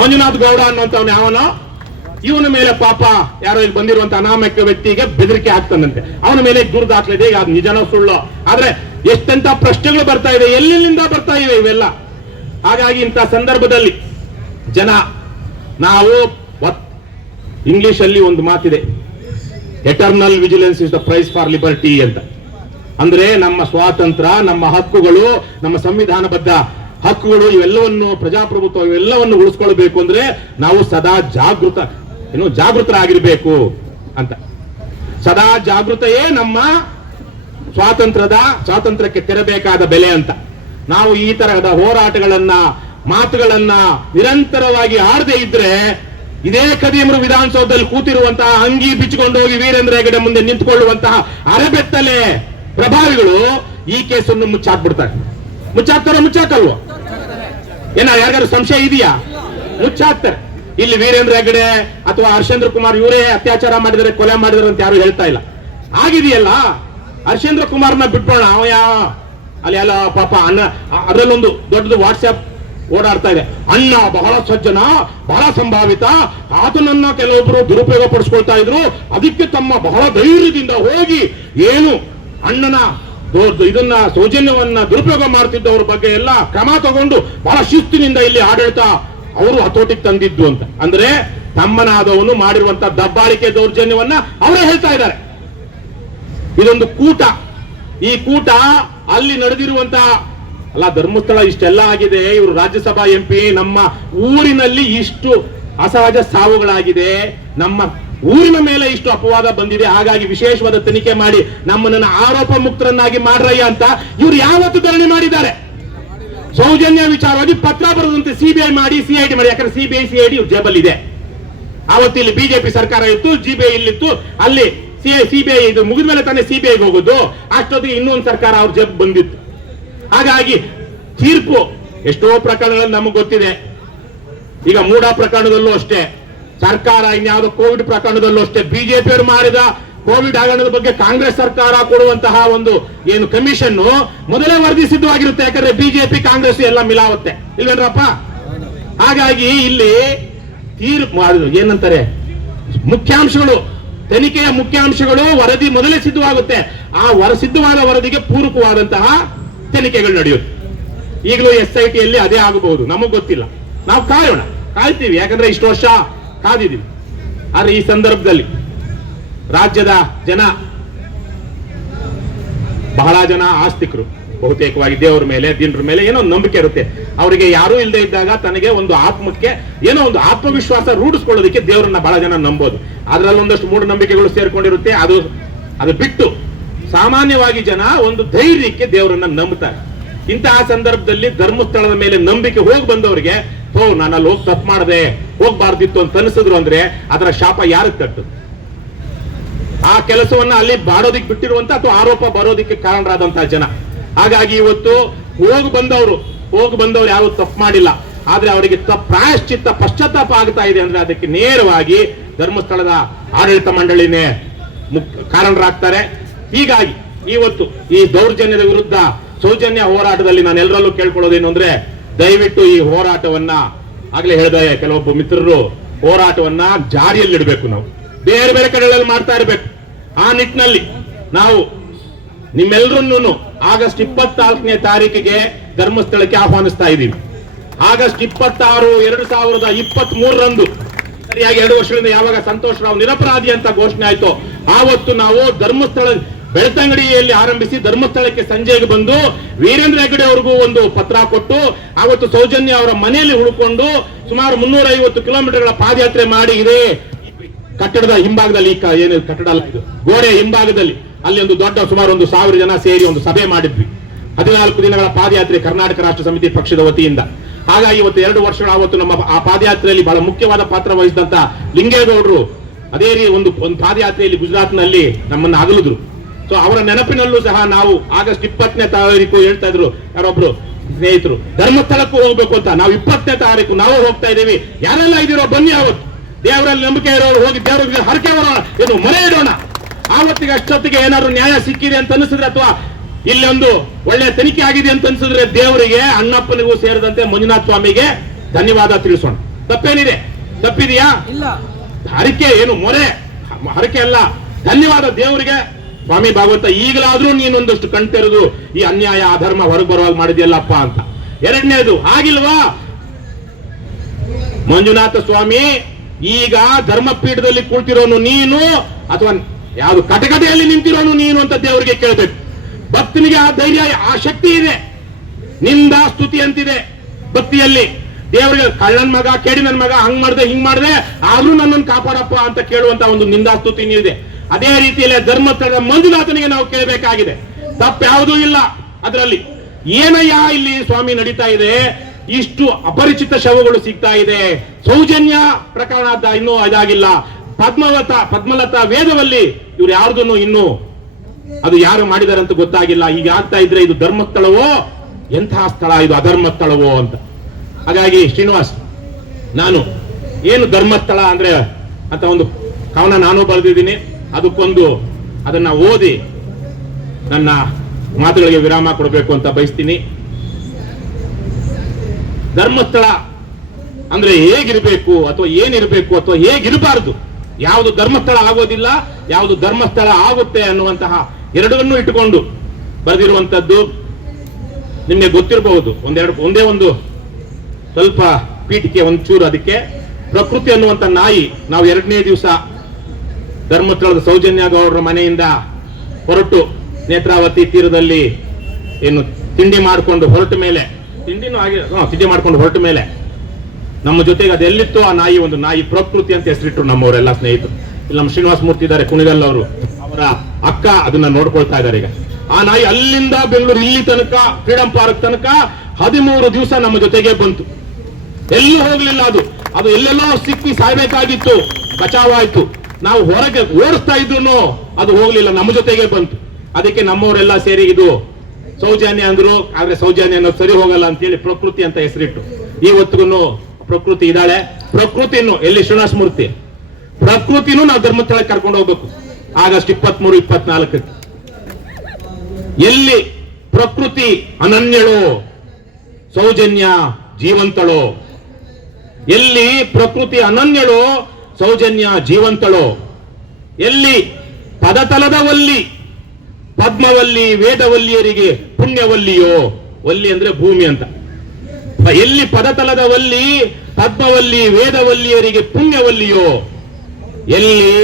ಮಂಜುನಾಥ್ ಗೌಡ ಅನ್ನೋಂಥವ್ನು ಯಾವನೋ, ಇವನ ಮೇಲೆ ಪಾಪ ಯಾರೋ ಇಲ್ಲಿ ಬಂದಿರುವಂತ ಅನಾಮಕ ವ್ಯಕ್ತಿಗೆ ಬೆದರಿಕೆ ಆಗ್ತಾನಂತೆ. ಅವನ ಮೇಲೆ ದೂರು ದಾಖಲಿದೆ. ಈಗ ಅದು ನಿಜನೋ ಸುಳ್ಳೋ? ಆದ್ರೆ ಎಷ್ಟೆಂತ ಪ್ರಶ್ನೆಗಳು ಬರ್ತಾ ಇದೆ, ಎಲ್ಲಿಂದ ಬರ್ತಾ ಇವೆ ಇವೆಲ್ಲ. ಹಾಗಾಗಿ ಇಂಥ ಸಂದರ್ಭದಲ್ಲಿ ನಾವು ಇಂಗ್ಲಿಷ್ ಅಲ್ಲಿ ಒಂದು ಮಾತಿದೆ, eternal vigilance is the price for liberty ಅಂತ. ಅಂದ್ರೆ ನಮ್ಮ ಸ್ವಾತಂತ್ರ್ಯ, ನಮ್ಮ ಹಕ್ಕುಗಳು, ನಮ್ಮ ಸಂವಿಧಾನಬದ್ಧ ಹಕ್ಕುಗಳು, ಇವೆಲ್ಲವನ್ನು, ಪ್ರಜಾಪ್ರಭುತ್ವ ಇವೆಲ್ಲವನ್ನು ಉಳಿಸ್ಕೊಳ್ಬೇಕು ಅಂದ್ರೆ ನಾವು ಸದಾ ಜಾಗೃತರಾಗಿರ್ಬೇಕು ಅಂತ. ಸದಾ ಜಾಗೃತೆಯೇ ನಮ್ಮ ಸ್ವಾತಂತ್ರ್ಯಕ್ಕೆ ತೆರಬೇಕಾದ ಬೆಲೆ ಅಂತ. ನಾವು ಈ ತರಹದ ಹೋರಾಟಗಳನ್ನ, ಮಾತುಗಳನ್ನ ನಿರಂತರವಾಗಿ ಆಡದೆ ಇದ್ರೆ ಇದೇ ಖದೀಮರು ವಿಧಾನಸೌಧದಲ್ಲಿ ಕೂತಿರುವಂತಹ, ಅಂಗಿ ಬಿಚ್ಚಿಕೊಂಡು ಹೋಗಿ ವೀರೇಂದ್ರ ಹೆಗಡೆ ಮುಂದೆ ನಿಂತ್ಕೊಳ್ಳುವಂತಹ ಅರೆಬೆತ್ತಲೆ ಪ್ರಭಾವಿಗಳು ಈ ಕೇಸನ್ನು ಮುಚ್ಚಾಕ್ಬಿಡ್ತಾರೆ. ಮುಚ್ಚಾಕಲ್ವ? ಯಾರಿಗಾರು ಸಂಶಯ ಇದೆಯಾ? ಮುಚ್ಚಾಕ್ತಾರೆ. ಇಲ್ಲಿ ವೀರೇಂದ್ರ ಹೆಗಡೆ ಅಥವಾ ಹರ್ಷೇಂದ್ರ ಕುಮಾರ್ ಇವರೇ ಅತ್ಯಾಚಾರ ಮಾಡಿದರೆ, ಕೊಲೆ ಮಾಡಿದರೆ ಅಂತ ಯಾರು ಹೇಳ್ತಾ ಇಲ್ಲ. ಆಗಿದೆಯಲ್ಲ, ಹರ್ಷೇಂದ್ರ ಕುಮಾರ್ನ ಬಿಟ್ಬೋಣ, ಅಲ್ಲಿ ಎಲ್ಲ ಪಾಪ ಅಣ್ಣ, ಅದರಲ್ಲೊಂದು ದೊಡ್ಡದು ವಾಟ್ಸ್ಆಪ್ ಓಡಾಡ್ತಾ ಇದೆ. ಅಣ್ಣ ಬಹಳ ಸಜ್ಜನ, ಬಹಳ ಸಂಭಾವಿತ, ಆತನನ್ನ ಕೆಲವೊಬ್ಬರು ದುರುಪಯೋಗ ಪಡಿಸ್ಕೊಳ್ತಾ ಇದ್ರು, ಅದಕ್ಕೆ ತಮ್ಮ ಬಹಳ ಧೈರ್ಯದಿಂದ ಹೋಗಿ ಏನು ಅಣ್ಣನ ಇದನ್ನ ಸೌಜನ್ಯವನ್ನ ದುರುಪಯೋಗ ಮಾಡ್ತಿದ್ದವ್ರ ಬಗ್ಗೆ ಎಲ್ಲ ಕ್ರಮ ತಗೊಂಡು ಬಹಳ ಶಿಸ್ತಿನಿಂದ ಇಲ್ಲಿ ಆಡಳಿತ ಅವರು ಹತೋಟಿಗೆ ತಂದಿದ್ದು ಅಂತ. ಅಂದ್ರೆ ತಮ್ಮನಾದವನು ಮಾಡಿರುವಂತ ದಬ್ಬಾಳಿಕೆ, ದೌರ್ಜನ್ಯವನ್ನ ಅವರೇ ಹೇಳ್ತಾ ಇದ್ದಾರೆ. ಇದೊಂದು ಕೂಟ. ಈ ಕೂಟ ಅಲ್ಲಿ ನಡೆದಿರುವಂತಹ ಧರ್ಮಸ್ಥಳ ಇಷ್ಟೆಲ್ಲ ಆಗಿದೆ. ಇವರು ರಾಜ್ಯಸಭಾ MP, ನಮ್ಮ ಊರಿನಲ್ಲಿ ಇಷ್ಟು ಅಸಹಜ ಸಾವುಗಳಾಗಿದೆ, ನಮ್ಮ ಊರಿನ ಮೇಲೆ ಇಷ್ಟು ಅಪವಾದ ಬಂದಿದೆ, ಹಾಗಾಗಿ ವಿಶೇಷವಾದ ತನಿಖೆ ಮಾಡಿ ನಮ್ಮನ್ನ ಆರೋಪ ಮುಕ್ತರನ್ನಾಗಿ ಮಾಡ್ರಯ್ಯ ಅಂತ ಇವ್ರು ಯಾವತ್ತು ಧರಣಿ ಮಾಡಿದ್ದಾರೆ? ಸೌಜನ್ಯ ವಿಚಾರವಾಗಿ ಪತ್ರ ಬರೆದಂತೆ CBI ಮಾಡಿ, CID ಮಾಡಿ. ಯಾಕಂದ್ರೆ CBI CID ಇವ್ರ ಜೇಬಲ್ ಇದೆ. ಆವತ್ತು ಇಲ್ಲಿ ಬಿಜೆಪಿ ಸರ್ಕಾರ ಇತ್ತು, GBI ಇಲ್ಲಿತ್ತು, ಅಲ್ಲಿ ಸಿಬಿಐ ಇದು ಮುಗಿದ ಮೇಲೆ ತಾನೇ ಸಿಬಿಐಗೆ ಹೋಗೋದು, ಅಷ್ಟೊತ್ತಿಗೆ ಇನ್ನೊಂದು ಸರ್ಕಾರ ಅವ್ರ ಜಬ್ ಬಂದಿತ್ತು. ಹಾಗಾಗಿ ತೀರ್ಪು ಎಷ್ಟೋ ಪ್ರಕರಣಗಳಲ್ಲಿ ನಮಗೆ ಗೊತ್ತಿದೆ. ಈಗ ಮೂಡ ಪ್ರಕರಣದಲ್ಲೂ ಅಷ್ಟೇ, ಸರ್ಕಾರ ಇನ್ಯಾವುದೋ ಕೋವಿಡ್ ಪ್ರಕರಣದಲ್ಲೂ ಅಷ್ಟೇ, ಬಿಜೆಪಿಯವರು ಮಾಡಿದ ಕೋವಿಡ್ ಹಗರಣದ ಬಗ್ಗೆ ಕಾಂಗ್ರೆಸ್ ಸರ್ಕಾರ ಕೊಡುವಂತಹ ಒಂದು ಏನು ಕಮಿಷನ್ ಮೊದಲೇ ವರದಿ ಸಿದ್ಧವಾಗಿರುತ್ತೆ. ಯಾಕಂದ್ರೆ ಬಿಜೆಪಿ ಕಾಂಗ್ರೆಸ್ ಎಲ್ಲ ಮಿಲಾವತ್ತೆ ಇಲ್ವೇನ್ರಪ್ಪ. ಹಾಗಾಗಿ ಇಲ್ಲಿ ತೀರ್ಪು ಮಾಡಿದ್ರು ಏನಂತಾರೆ, ಮುಖ್ಯಾಂಶಗಳು, ತನಿಖೆಯ ಮುಖ್ಯಾಂಶಗಳು ವರದಿ ಮೊದಲೇ ಸಿದ್ಧವಾಗುತ್ತೆ. ಆ ಸಿದ್ಧವಾದ ವರದಿಗೆ ಪೂರಕವಾದಂತಹ ತನಿಖೆಗಳು ನಡೆಯುತ್ತೆ. ಈಗಲೂ SITಯಲ್ಲಿ ಅದೇ ಆಗಬಹುದು, ನಮಗ್ ಗೊತ್ತಿಲ್ಲ. ನಾವು ಕಾಯ್ತೀವಿ, ಯಾಕಂದ್ರೆ ಇಷ್ಟು ವರ್ಷ ಕಾದಿದ್ದೀವಿ. ಆದ್ರೆ ಈ ಸಂದರ್ಭದಲ್ಲಿ ರಾಜ್ಯದ ಜನ, ಬಹಳ ಜನ ಆಸ್ತಿಕರು, ಬಹುತೇಕವಾಗಿ ದೇವರ ಮೇಲೆ, ದಿನರ ಮೇಲೆ ಏನೋ ಒಂದು ನಂಬಿಕೆ ಇರುತ್ತೆ. ಅವರಿಗೆ ಯಾರೂ ಇಲ್ಲದೆ ಇದ್ದಾಗ ತನಗೆ ಒಂದು ಆತ್ಮಕ್ಕೆ ಏನೋ ಒಂದು ಆತ್ಮವಿಶ್ವಾಸ ರೂಢಿಸ್ಕೊಳ್ಳೋದಕ್ಕೆ ದೇವರನ್ನ ಬಹಳ ಜನ ನಂಬೋದು. ಅದರಲ್ಲಿ ಒಂದಷ್ಟು ಮೂಢನಂಬಿಕೆಗಳು ಸೇರ್ಕೊಂಡಿರುತ್ತೆ. ಅದು ಬಿಟ್ಟು ಸಾಮಾನ್ಯವಾಗಿ ಜನ ಒಂದು ಧೈರ್ಯಕ್ಕೆ ದೇವರನ್ನ ನಂಬುತ್ತಾರೆ. ಇಂತಹ ಸಂದರ್ಭದಲ್ಲಿ ಧರ್ಮಸ್ಥಳದ ಮೇಲೆ ನಂಬಿಕೆ ಹೋಗಿ ಬಂದವರಿಗೆ ನಾನು ಅಲ್ಲಿ ಹೋಗಿ ತಪ್ಪು ಮಾಡದೆ, ಹೋಗ್ಬಾರ್ದಿತ್ತು ಅಂತ ಅನಿಸಿದ್ರು ಅಂದ್ರೆ ಅದರ ಶಾಪ ಯಾರಿಗೆ ತಟ್ಟುತ್ತೆ? ಆ ಕೆಲಸವನ್ನ ಅಲ್ಲಿ ಬಾಡೋದಿಕ್ಕೆ ಬಿಟ್ಟಿರುವಂತ ಅಥವಾ ಆರೋಪ ಬರೋದಿಕ್ಕೆ ಕಾರಣರಾದಂತಹ ಜನ. ಹಾಗಾಗಿ ಇವತ್ತು ಹೋಗಿ ಬಂದವರು ಯಾರು ತಪ್ಪು ಮಾಡಿಲ್ಲ, ಆದ್ರೆ ಅವರಿಗೆ ಪ್ರಾಯಶ್ಚಿತ್ತ ಪಶ್ಚಾತ್ತಾಪ ಆಗ್ತಾ ಇದೆ ಅಂದ್ರೆ ಅದಕ್ಕೆ ನೇರವಾಗಿ ಧರ್ಮಸ್ಥಳದ ಆಡಳಿತ ಮಂಡಳಿನೇ ಕಾರಣರಾಗ್ತಾರೆ. ಹೀಗಾಗಿ ಇವತ್ತು ಈ ದೌರ್ಜನ್ಯದ ವಿರುದ್ಧ ಸೌಜನ್ಯ ಹೋರಾಟದಲ್ಲಿ ನಾನು ಎಲ್ಲರಲ್ಲೂ ಕೇಳ್ಕೊಳ್ಳೋದೇನು ಅಂದ್ರೆ, ದಯವಿಟ್ಟು ಈ ಹೋರಾಟವನ್ನ, ಆಗ್ಲೇ ಹೇಳಿದ ಕೆಲವೊಬ್ಬ ಮಿತ್ರರು, ಹೋರಾಟವನ್ನ ಜಾರಿಯಲ್ಲಿಡಬೇಕು. ನಾವು ಬೇರೆ ಬೇರೆ ಕಡೆಗಳಲ್ಲಿ ಮಾಡ್ತಾ ಇರಬೇಕು. ಆ ನಿಟ್ಟಿನಲ್ಲಿ ನಾವು ನಿಮ್ಮೆಲ್ಲರನ್ನೂ ಆಗಸ್ಟ್ 24ನೇ ತಾರೀಕಿಗೆ ಧರ್ಮಸ್ಥಳಕ್ಕೆ ಆಹ್ವಾನಿಸ್ತಾ ಇದ್ದೀವಿ. ಆಗಸ್ಟ್ 26, 2023ರಂದು ಸರಿಯಾಗಿ 2 ವರ್ಷಗಳಿಂದ ಯಾವಾಗ ಸಂತೋಷ್ ರಾವ್ ನಿರಪರಾಧಿ ಅಂತ ಘೋಷಣೆ ಆಯ್ತು, ಆವತ್ತು ನಾವು ಧರ್ಮಸ್ಥಳ ಬೆಳ್ತಂಗಡಿಯಲ್ಲಿ ಆರಂಭಿಸಿ ಧರ್ಮಸ್ಥಳಕ್ಕೆ ಸಂಜೆಗೆ ಬಂದು ವೀರೇಂದ್ರ ಹೆಗ್ಗಡೆ ಅವ್ರಿಗೂ ಒಂದು ಪತ್ರ ಕೊಟ್ಟು, ಆವತ್ತು ಸೌಜನ್ಯ ಅವರ ಮನೆಯಲ್ಲಿ ಉಳ್ಕೊಂಡು ಸುಮಾರು 350 ಕಿಲೋಮೀಟರ್ಗಳ ಪಾದಯಾತ್ರೆ ಮಾಡಿ ಇದೆ ಕಟ್ಟಡದ ಹಿಂಭಾಗದಲ್ಲಿ, ಏನು ಕಟ್ಟಡ ಅಲ್ಲ ಇದು, ಗೋಡೆ ಹಿಂಭಾಗದಲ್ಲಿ ಅಲ್ಲಿ ಒಂದು ದೊಡ್ಡ ಸುಮಾರು 1,000 ಜನ ಸೇರಿ ಒಂದು ಸಭೆ ಮಾಡಿದ್ವಿ. 14 ದಿನಗಳ ಪಾದಯಾತ್ರೆ ಕರ್ನಾಟಕ ರಾಷ್ಟ್ರ ಸಮಿತಿ ಪಕ್ಷದ ವತಿಯಿಂದ. ಹಾಗಾಗಿ ಇವತ್ತು 2 ವರ್ಷಗಳ ಆವತ್ತು ನಮ್ಮ ಆ ಪಾದಯಾತ್ರೆಯಲ್ಲಿ ಬಹಳ ಮುಖ್ಯವಾದ ಪಾತ್ರ ವಹಿಸಿದಂತ ಲಿಂಗೇಗೌಡರು ಅದೇ ರೀತಿ ಒಂದು ಪಾದಯಾತ್ರೆಯಲ್ಲಿ ಗುಜರಾತ್ನಲ್ಲಿ ನಮ್ಮನ್ನು ಅಗಲಿದ್ರು. ಸೊ ಅವರ ನೆನಪಿನಲ್ಲೂ ಸಹ ನಾವು ಆಗಸ್ಟ್ 20ನೇ ತಾರೀಕು ಹೇಳ್ತಾ ಇದ್ರು ಯಾರೊಬ್ರು ಸ್ನೇಹಿತರು, ಧರ್ಮಸ್ಥಳಕ್ಕೂ ಹೋಗ್ಬೇಕು ಅಂತ. ನಾವು 20ನೇ ತಾರೀಕು ನಾವು ಹೋಗ್ತಾ ಇದ್ದೀವಿ. ಯಾರೆಲ್ಲ ಇದ್ದೀರೋ ಬನ್ನಿ, ಅವತ್ತು ದೇವರಲ್ಲಿ ನಂಬಿಕೆ ಇರೋರು ಹೋಗಿ ದೇವರಿಗೆ ಹರಕೆ ಬರೋಣ, ಏನು ಮನೆ ಇಡೋಣ. ಆವತ್ತಿಗೆ ಅಷ್ಟೊತ್ತಿಗೆ ಏನಾದ್ರು ನ್ಯಾಯ ಸಿಕ್ಕಿದೆ ಅಂತ ಅನಿಸಿದ್ರೆ, ಅಥವಾ ಇಲ್ಲಿ ಒಂದು ಒಳ್ಳೆ ತನಿಖೆ ಆಗಿದೆ ಅಂತ ಅನಿಸಿದ್ರೆ, ದೇವರಿಗೆ, ಅಣ್ಣಪ್ಪನಿಗೂ ಸೇರಿದಂತೆ ಮಂಜುನಾಥ ಸ್ವಾಮಿಗೆ ಧನ್ಯವಾದ ತಿಳಿಸೋಣ. ತಪ್ಪೇನಿದೆ? ತಪ್ಪಿದೆಯಾ? ಇಲ್ಲ. ಹರಕೆ ಏನು ಮೊರೆ ಹರಕೆ ಅಲ್ಲ, ಧನ್ಯವಾದ ದೇವರಿಗೆ. ಸ್ವಾಮಿ ಭಾಗವತ, ಈಗಲಾದ್ರೂ ನೀನೊಂದಷ್ಟು ಕಣ್ತೆರೆದು ಈ ಅನ್ಯಾಯ ಅಧರ್ಮ ಹೊರಗೆ ಬರುವಾಗ ಮಾಡಿದ್ಯಲ್ಲಪ್ಪ ಅಂತ. ಎರಡನೇದು, ಆಗಿಲ್ವಾ ಮಂಜುನಾಥ ಸ್ವಾಮಿ, ಈಗ ಧರ್ಮಪೀಠದಲ್ಲಿ ಕುಳಿತಿರೋನು ನೀನು ಅಥವಾ ಯಾವುದು ಕಟಕಟೆಯಲ್ಲಿ ನಿಂತಿರೋನು ನೀನು ಅಂತ ದೇವರಿಗೆ ಕೇಳಬೇಕು. ಭಕ್ತನಿಗೆ ಆ ಧೈರ್ಯ, ಆ ಶಕ್ತಿ ಇದೆ. ನಿಂದ ಸ್ತುತಿ ಅಂತಿದೆ ಭಕ್ತಿಯಲ್ಲಿ. ದೇವರಿಗೆ ಕಳ್ಳನ್ ಮಗ, ಕೇಡಿನನ್ ಮಗ, ಹಂಗ್ ಮಾಡ್ದೆ ಹಿಂಗ್ ಮಾಡ್ದೆ ಆದ್ರೂ ನನ್ನನ್ನು ಕಾಪಾಡಪ್ಪ ಅಂತ ಕೇಳುವಂತ ಒಂದು ನಿಂದಾಸ್ತುತಿ ಇದೆ. ಅದೇ ರೀತಿಯಲ್ಲಿ ಧರ್ಮಸ್ಥಳದ ಮಂಜುನಾಥನಿಗೆ ನಾವು ಕೇಳಬೇಕಾಗಿದೆ. ತಪ್ಪು ಯಾವುದೂ ಇಲ್ಲ ಅದರಲ್ಲಿ. ಏನಯ್ಯ ಇಲ್ಲಿ ಸ್ವಾಮಿ ನಡೀತಾ ಇದೆ, ಇಷ್ಟು ಅಪರಿಚಿತ ಶವಗಳು ಸಿಗ್ತಾ ಇದೆ, ಸೌಜನ್ಯ ಪ್ರಕರಣ ಇನ್ನೂ ಇದಾಗಿಲ್ಲ, ಪದ್ಮಲತಾ ವೇದವಲ್ಲಿ ಇವ್ರು ಯಾರ್ದನ್ನು ಇನ್ನೂ ಅದು ಯಾರು ಮಾಡಿದಾರೆ ಅಂತ ಗೊತ್ತಾಗಿಲ್ಲ. ಈಗ ಆಗ್ತಾ ಇದ್ರೆ ಇದು ಧರ್ಮಸ್ಥಳವೋ ಎಂತಹ ಸ್ಥಳ, ಇದು ಅಧರ್ಮಸ್ಥಳವೋ ಅಂತ. ಹಾಗಾಗಿ ಶ್ರೀನಿವಾಸ್, ನಾನು ಏನು ಧರ್ಮಸ್ಥಳ ಅಂದ್ರೆ ಅಂತ ಒಂದು ಕವನ ನಾನು ಬರೆದಿದ್ದೀನಿ. ಅದನ್ನ ಓದಿ ನನ್ನ ಮಾತುಗಳಿಗೆ ವಿರಾಮ ಕೊಡಬೇಕು ಅಂತ ಬಯಸ್ತೀನಿ. ಧರ್ಮಸ್ಥಳ ಅಂದ್ರೆ ಹೇಗಿರ್ಬೇಕು ಅಥವಾ ಏನಿರ್ಬೇಕು ಅಥವಾ ಹೇಗಿರಬಾರದು, ಯಾವುದು ಧರ್ಮಸ್ಥಳ ಆಗೋದಿಲ್ಲ, ಯಾವುದು ಧರ್ಮಸ್ಥಳ ಆಗುತ್ತೆ ಅನ್ನುವಂತಹ ಎರಡನ್ನೂ ಇಟ್ಟುಕೊಂಡು ಬರೆದಿರುವಂತದ್ದು. ನಿಮಗೆ ಗೊತ್ತಿರಬಹುದು, ಒಂದೇ ಒಂದು ಸ್ವಲ್ಪ ಪೀಠಿಕೆ ಒಂಚೂರು. ಅದಕ್ಕೆ ಪ್ರಕೃತಿ ಅನ್ನುವಂತ ನಾಯಿ, ನಾವು 2ನೇ ದಿವಸ ಧರ್ಮಸ್ಥಳದ ಸೌಜನ್ಯ ಗೌಡರ ಮನೆಯಿಂದ ಹೊರಟು ನೇತ್ರಾವತಿ ತೀರದಲ್ಲಿ ಏನು ತಿಂಡಿ ಮಾಡಿಕೊಂಡು ಹೊರಟ ಮೇಲೆ, ತಿಂಡಿ ಮಾಡ್ಕೊಂಡು ಹೊರಟ ಮೇಲೆ ನಮ್ಮ ಜೊತೆಗೆ ಅದೆಲ್ಲಿತ್ತು ಆ ನಾಯಿ, ಒಂದು ನಾಯಿ ಪ್ರಕೃತಿ ಅಂತ ಹೆಸರಿಟ್ರು ನಮ್ಮವರೆಲ್ಲ ಸ್ನೇಹಿತರು. ಇಲ್ಲಿ ನಮ್ಮ ಶ್ರೀನಿವಾಸ ಮೂರ್ತಿ ಇದ್ದಾರೆ ಕುಣಿಗಲ್ ಅವರು, ಅವರ ಅಕ್ಕ ಅದನ್ನ ನೋಡ್ಕೊಳ್ತಾ ಇದ್ದಾರೆ ಈಗ. ಆ ನಾಯಿ ಅಲ್ಲಿಂದ ಬೆಂಗಳೂರು ಇಲ್ಲಿ ತನಕ, ಫ್ರೀಡಂ ಪಾರ್ಕ್ ತನಕ 13 ದಿವಸ ನಮ್ಮ ಜೊತೆಗೆ ಬಂತು. ಎಲ್ಲೂ ಹೋಗ್ಲಿಲ್ಲ. ಅದು ಎಲ್ಲೆಲ್ಲೋ ಸಿಕ್ಕಿ ಸಾಯ್ಬೇಕಾಗಿತ್ತು, ಬಚಾವಾಯ್ತು. ನಾವು ಹೊರಗೆ ಓಡಿಸ್ತಾ ಇದ್ರು ಅದು ಹೋಗ್ಲಿಲ್ಲ, ನಮ್ಮ ಜೊತೆಗೆ ಬಂತು. ಅದಕ್ಕೆ ನಮ್ಮವರೆಲ್ಲ ಸೇರಿ ಇದು ಸೌಜನ್ಯ ಅಂದ್ರು, ಆದ್ರೆ ಸೌಜನ್ಯ ಅನ್ನೋದು ಸರಿ ಹೋಗಲ್ಲ ಅಂತೇಳಿ ಪ್ರಕೃತಿ ಅಂತ ಹೆಸರಿಟ್ಟು ಇವತ್ತಿಗೂ ಪ್ರಕೃತಿ ಇದ್ದಾಳೆ. ಪ್ರಕೃತಿನೂ ಎಲ್ಲಿ ಶ್ರೀನಿವಾಸ ಮೂರ್ತಿ ಪ್ರಕೃತಿನೂ ನಾವು ಧರ್ಮಸ್ಥಳಕ್ಕೆ ಕರ್ಕೊಂಡು ಹೋಗ್ಬೇಕು ಆಗಸ್ಟ್ 23, 24. ಎಲ್ಲಿ ಪ್ರಕೃತಿ ಅನನ್ಯಳು, ಸೌಜನ್ಯ ಜೀವಂತಳು. ಎಲ್ಲಿ ಪ್ರಕೃತಿ ಅನನ್ಯಳು, ಸೌಜನ್ಯ ಜೀವಂತಳು. ಎಲ್ಲಿ ಪದತಲದ ವಲ್ಲಿ, ಪದ್ಮವಲ್ಲಿ ವೇದವಲ್ಲಿಯರಿಗೆ ಪುಣ್ಯವಲ್ಲಿಯೋ, ವಲ್ಲಿ ಅಂದ್ರೆ ಭೂಮಿ ಅಂತ. ಎಲ್ಲಿ ಪದತಲದ ವಲ್ಲಿ, ಪದ್ಮವಲ್ಲಿ ವೇದವಲ್ಲಿಯರಿಗೆ ಪುಣ್ಯವಲ್ಲಿಯೋ, ಎಲ್ಲಿ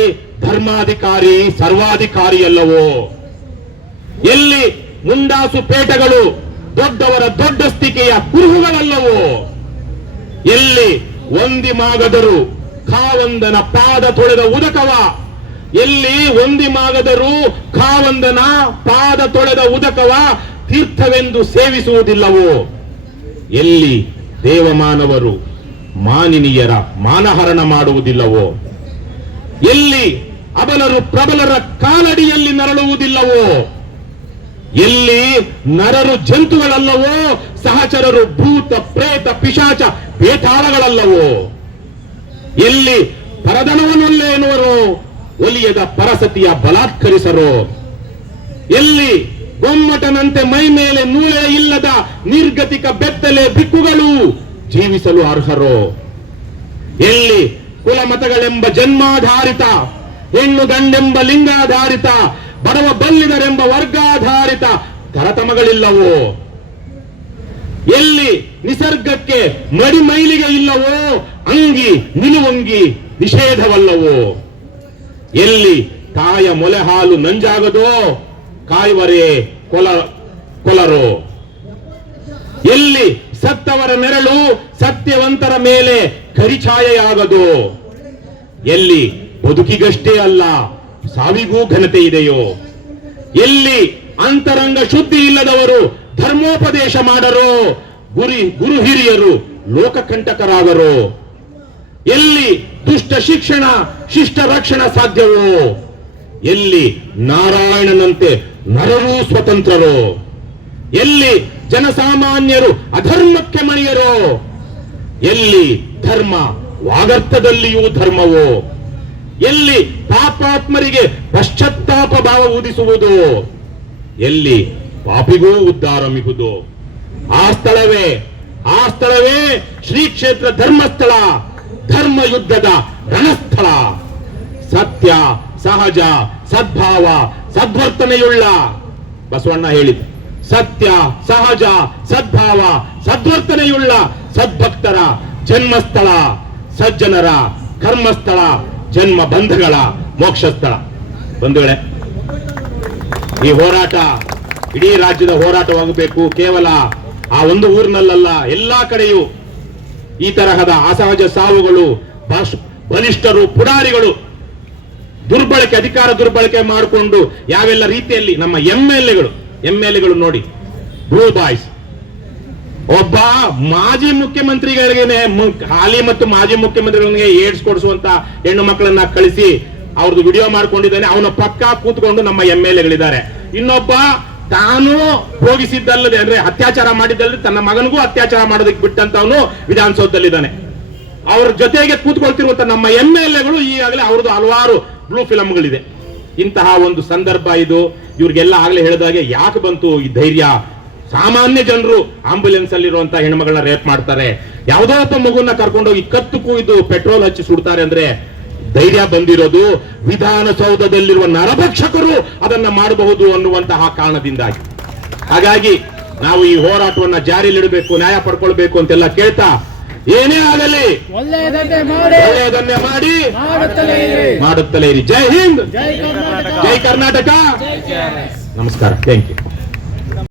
ಧರ್ಮಾಧಿಕಾರಿ ಸರ್ವಾಧಿಕಾರಿ ಅಲ್ಲವೋ, ಎಲ್ಲಿ ಮುಂಡಾಸು ಪೇಟಗಳು ದೊಡ್ಡವರ ದೊಡ್ಡಸ್ತಿಕೆಯ ಕುರುಹುಗಳಲ್ಲವೋ, ಎಲ್ಲಿ ಒಂದಿಮಾಗದರು ಖಾವಂದನ ಪಾದ ತೊಳೆದ ಉದಕವ, ಎಲ್ಲಿ ಒಂದಿಮಾಗದರು ಖಾವಂದನ ಪಾದ ತೊಳೆದ ಉದಕವ ತೀರ್ಥವೆಂದು ಸೇವಿಸುವುದಿಲ್ಲವೋ, ಎಲ್ಲಿ ದೇವಮಾನವರು ಮಾನಿನಿಯರ ಮಾನಹರಣ ಮಾಡುವುದಿಲ್ಲವೋ, ಎಲ್ಲಿ ಅಬಲರು ಪ್ರಬಲರ ಕಾಲಡಿಯಲ್ಲಿ ನರಳುವುದಿಲ್ಲವೋ, ಎಲ್ಲಿ ನರರು ಜಂತುಗಳಲ್ಲವೋ, ಸಹಚರರು ಭೂತ ಪ್ರೇತ ಪಿಶಾಚ ಬೇತಾಳಗಳಲ್ಲವೋ, ಎಲ್ಲಿ ಪರದನವನೊಲ್ಲೆ ಎನ್ನುವರೋ ಒಲಿಯದ ಪರಸತಿಯ ಬಲಾತ್ಕರಿಸರೋ, ಎಲ್ಲಿ ಗೊಮ್ಮಟನಂತೆ ಮೈ ಮೇಲೆ ನೂಲೆ ಇಲ್ಲದ ನಿರ್ಗತಿಕ ಬೆತ್ತಲೆ ಬಿಕ್ಕುಗಳು ಜೀವಿಸಲು ಅರ್ಹರೋ, ಎಲ್ಲಿ ಕುಲಮತಗಳೆಂಬ ಜನ್ಮಾಧಾರಿತ, ಹೆಣ್ಣು ಗಂಡೆಂಬ ಲಿಂಗಾಧಾರಿತ, ಬಡವ ಬಲ್ಲಿದರೆಂಬ ವರ್ಗಾಧಾರಿತ ತರತಮಗಳಿಲ್ಲವೋ, ಎಲ್ಲಿ ನಿಸರ್ಗಕ್ಕೆ ಮಡಿಮೈಲಿಗೆ ಇಲ್ಲವೋ, ಅಂಗಿ ನಿಲುವಂಗಿ ನಿಷೇಧವಲ್ಲವೋ, ಎಲ್ಲಿ ತಾಯ ಮೊಲೆ ಹಾಲು ನಂಜಾಗದೋ, ಕಾಯುವರೇ ಕೊಲರೋ, ಎಲ್ಲಿ ಸತ್ತವರ ನೆರಳು ಸತ್ಯವಂತರ ಮೇಲೆ ಕರಿಛಾಯೆಯಾಗದೋ, ಎಲ್ಲಿ ಬದುಕಿಗಷ್ಟೇ ಅಲ್ಲ ಸಾವಿಗೂ ಘನತೆ ಇದೆಯೋ, ಎಲ್ಲಿ ಅಂತರಂಗ ಶುದ್ಧಿ ಇಲ್ಲದವರು ಧರ್ಮೋಪದೇಶ ಮಾಡರೋ, ಗುರು ಹಿರಿಯರು ಲೋಕಕಂಟಕರಾಗರೋ, ಎಲ್ಲಿ ದುಷ್ಟ ಶಿಕ್ಷಣ ಶಿಷ್ಟ ರಕ್ಷಣಾ ಸಾಧ್ಯವೋ, ಎಲ್ಲಿ ನಾರಾಯಣನಂತೆ ನರರೂ ಸ್ವತಂತ್ರರೋ, ಎಲ್ಲಿ ಜನಸಾಮಾನ್ಯರು ಅಧರ್ಮಕ್ಕೆ ಮಣಿಯರೋ, ಎಲ್ಲಿ ಧರ್ಮ ವಾಗರ್ಥದಲ್ಲಿಯೂ ಧರ್ಮವೋ, ಎಲ್ಲಿ ಪಾಪಾತ್ಮರಿಗೆ ಪಶ್ಚಾತ್ತಾಪ ಭಾವ ಉದಿಸುವುದು, ಎಲ್ಲಿ ಪಾಪಿಗೂ ಉದ್ಧಾರ ಮಿಗುವುದು. ಆ ಸ್ಥಳವೇ ಶ್ರೀ ಕ್ಷೇತ್ರ ಧರ್ಮಸ್ಥಳ, ಧರ್ಮ ಯುದ್ಧದ ರಣಸ್ಥಳ. ಸತ್ಯ ಸಹಜ ಸದ್ಭಾವ ಸದ್ವರ್ತನೆಯುಳ್ಳ, ಬಸವಣ್ಣ ಹೇಳಿದ ಸತ್ಯ ಸಹಜ ಸದ್ಭಾವ ಸದ್ವರ್ತನೆಯುಳ್ಳ ಸದ್ಭಕ್ತರ ಜನ್ಮಸ್ಥಳ, ಸಜ್ಜನರ ಕರ್ಮಸ್ಥಳ, ಜನ್ಮ ಬಂಧಗಳ ಮೋಕ್ಷಸ್ಥಳ. ಬಂಧುಗಳೇ, ಈ ಹೋರಾಟ ಇಡೀ ರಾಜ್ಯದ ಹೋರಾಟವಾಗಬೇಕು. ಕೇವಲ ಆ ಒಂದು ಊರಿನಲ್ಲ, ಎಲ್ಲಾ ಕಡೆಯೂ ಈ ತರಹದ ಅಸಹಜ ಸಾವುಗಳು, ಬಲಿಷ್ಠರು ಪುಡಾರಿಗಳು ದುರ್ಬಳಕೆ, ಅಧಿಕಾರ ದುರ್ಬಳಕೆ ಮಾಡಿಕೊಂಡು ಯಾವೆಲ್ಲ ರೀತಿಯಲ್ಲಿ ನಮ್ಮ ಎಂಎಲ್ಎಗಳು ನೋಡಿ, ಬ್ಲೂ ಬಾಯ್ಸ್. ಒಬ್ಬ ಮಾಜಿ ಮುಖ್ಯಮಂತ್ರಿಗಳಿಗೆ, ಹಾಲಿ ಮತ್ತು ಮಾಜಿ ಮುಖ್ಯಮಂತ್ರಿಗಳಿಗೆ ಏಡ್ಸ್ ಕೊಡಿಸುವಂತ ಹೆಣ್ಣು ಮಕ್ಕಳನ್ನ ಕಳಿಸಿ ಅವ್ರದ್ದು ವಿಡಿಯೋ ಮಾಡ್ಕೊಂಡಿದ್ದಾನೆ. ಅವನ ಪಕ್ಕ ಕೂತ್ಕೊಂಡು ನಮ್ಮ ಎಂಎಲ್ಎಗಳಿದ್ದಾರೆ. ಇನ್ನೊಬ್ಬ ತಾನು ಹೋಗಿಸಿದ್ದಲ್ಲದೆ, ಅಂದ್ರೆ ಅತ್ಯಾಚಾರ ಮಾಡಿದ್ದಲ್ಲದೆ ತನ್ನ ಮಗನಿಗೂ ಅತ್ಯಾಚಾರ ಮಾಡೋದಕ್ಕೆ ಬಿಟ್ಟಂತವನು ವಿಧಾನಸೌಧದಲ್ಲಿದ್ದಾನೆ. ಅವ್ರ ಜೊತೆಗೆ ಕೂತ್ಕೊಳ್ತಿರುವಂತ ನಮ್ಮ ಎಂಎಲ್ಎಗಳು ಈಗಾಗಲೇ ಅವ್ರದ್ದು ಹಲವಾರು ಬ್ಲೂ ಫಿಲಂಗಳಿದೆ. ಇಂತಹ ಒಂದು ಸಂದರ್ಭ ಇದು. ಇವ್ರಿಗೆಲ್ಲ ಆಗ್ಲೇ ಹೇಳಿದಾಗೆ ಯಾಕೆ ಬಂತು ಈ ಧೈರ್ಯ? ಸಾಮಾನ್ಯ ಜನರು ಆಂಬುಲೆನ್ಸ್ ಅಲ್ಲಿರುವಂತಹ ಹೆಣ್ಮಗಳನ್ನ ರೇಪ್ ಮಾಡ್ತಾರೆ, ಯಾವುದೋ ಒಬ್ಬ ಮಗುವನ್ನ ಕರ್ಕೊಂಡೋಗಿ ಕತ್ತುಕು ಇದು ಪೆಟ್ರೋಲ್ ಹಚ್ಚಿ ಸುಡ್ತಾರೆ ಅಂದ್ರೆ ಧೈರ್ಯ ಬಂದಿರೋದು ವಿಧಾನಸೌಧದಲ್ಲಿರುವ ನರಭಕ್ಷಕರು ಅದನ್ನ ಮಾಡಬಹುದು ಅನ್ನುವಂತಹ ಕಾರಣದಿಂದಾಗಿ. ಹಾಗಾಗಿ ನಾವು ಈ ಹೋರಾಟವನ್ನ ಜಾರಿಯಲ್ಲಿಡಬೇಕು, ನ್ಯಾಯ ಪಡ್ಕೊಳ್ಬೇಕು ಅಂತೆಲ್ಲ ಕೇಳ್ತಾ, ಏನೇ ಆಗಲಿ ಒಳ್ಳೆಯದನ್ನೇ ಮಾಡಿ ಮಾಡುತ್ತಲೇ ಇರಿ. ಜೈ ಹಿಂದ್, ಜೈ ಕರ್ನಾಟಕ, ನಮಸ್ಕಾರ, ಥ್ಯಾಂಕ್ ಯು.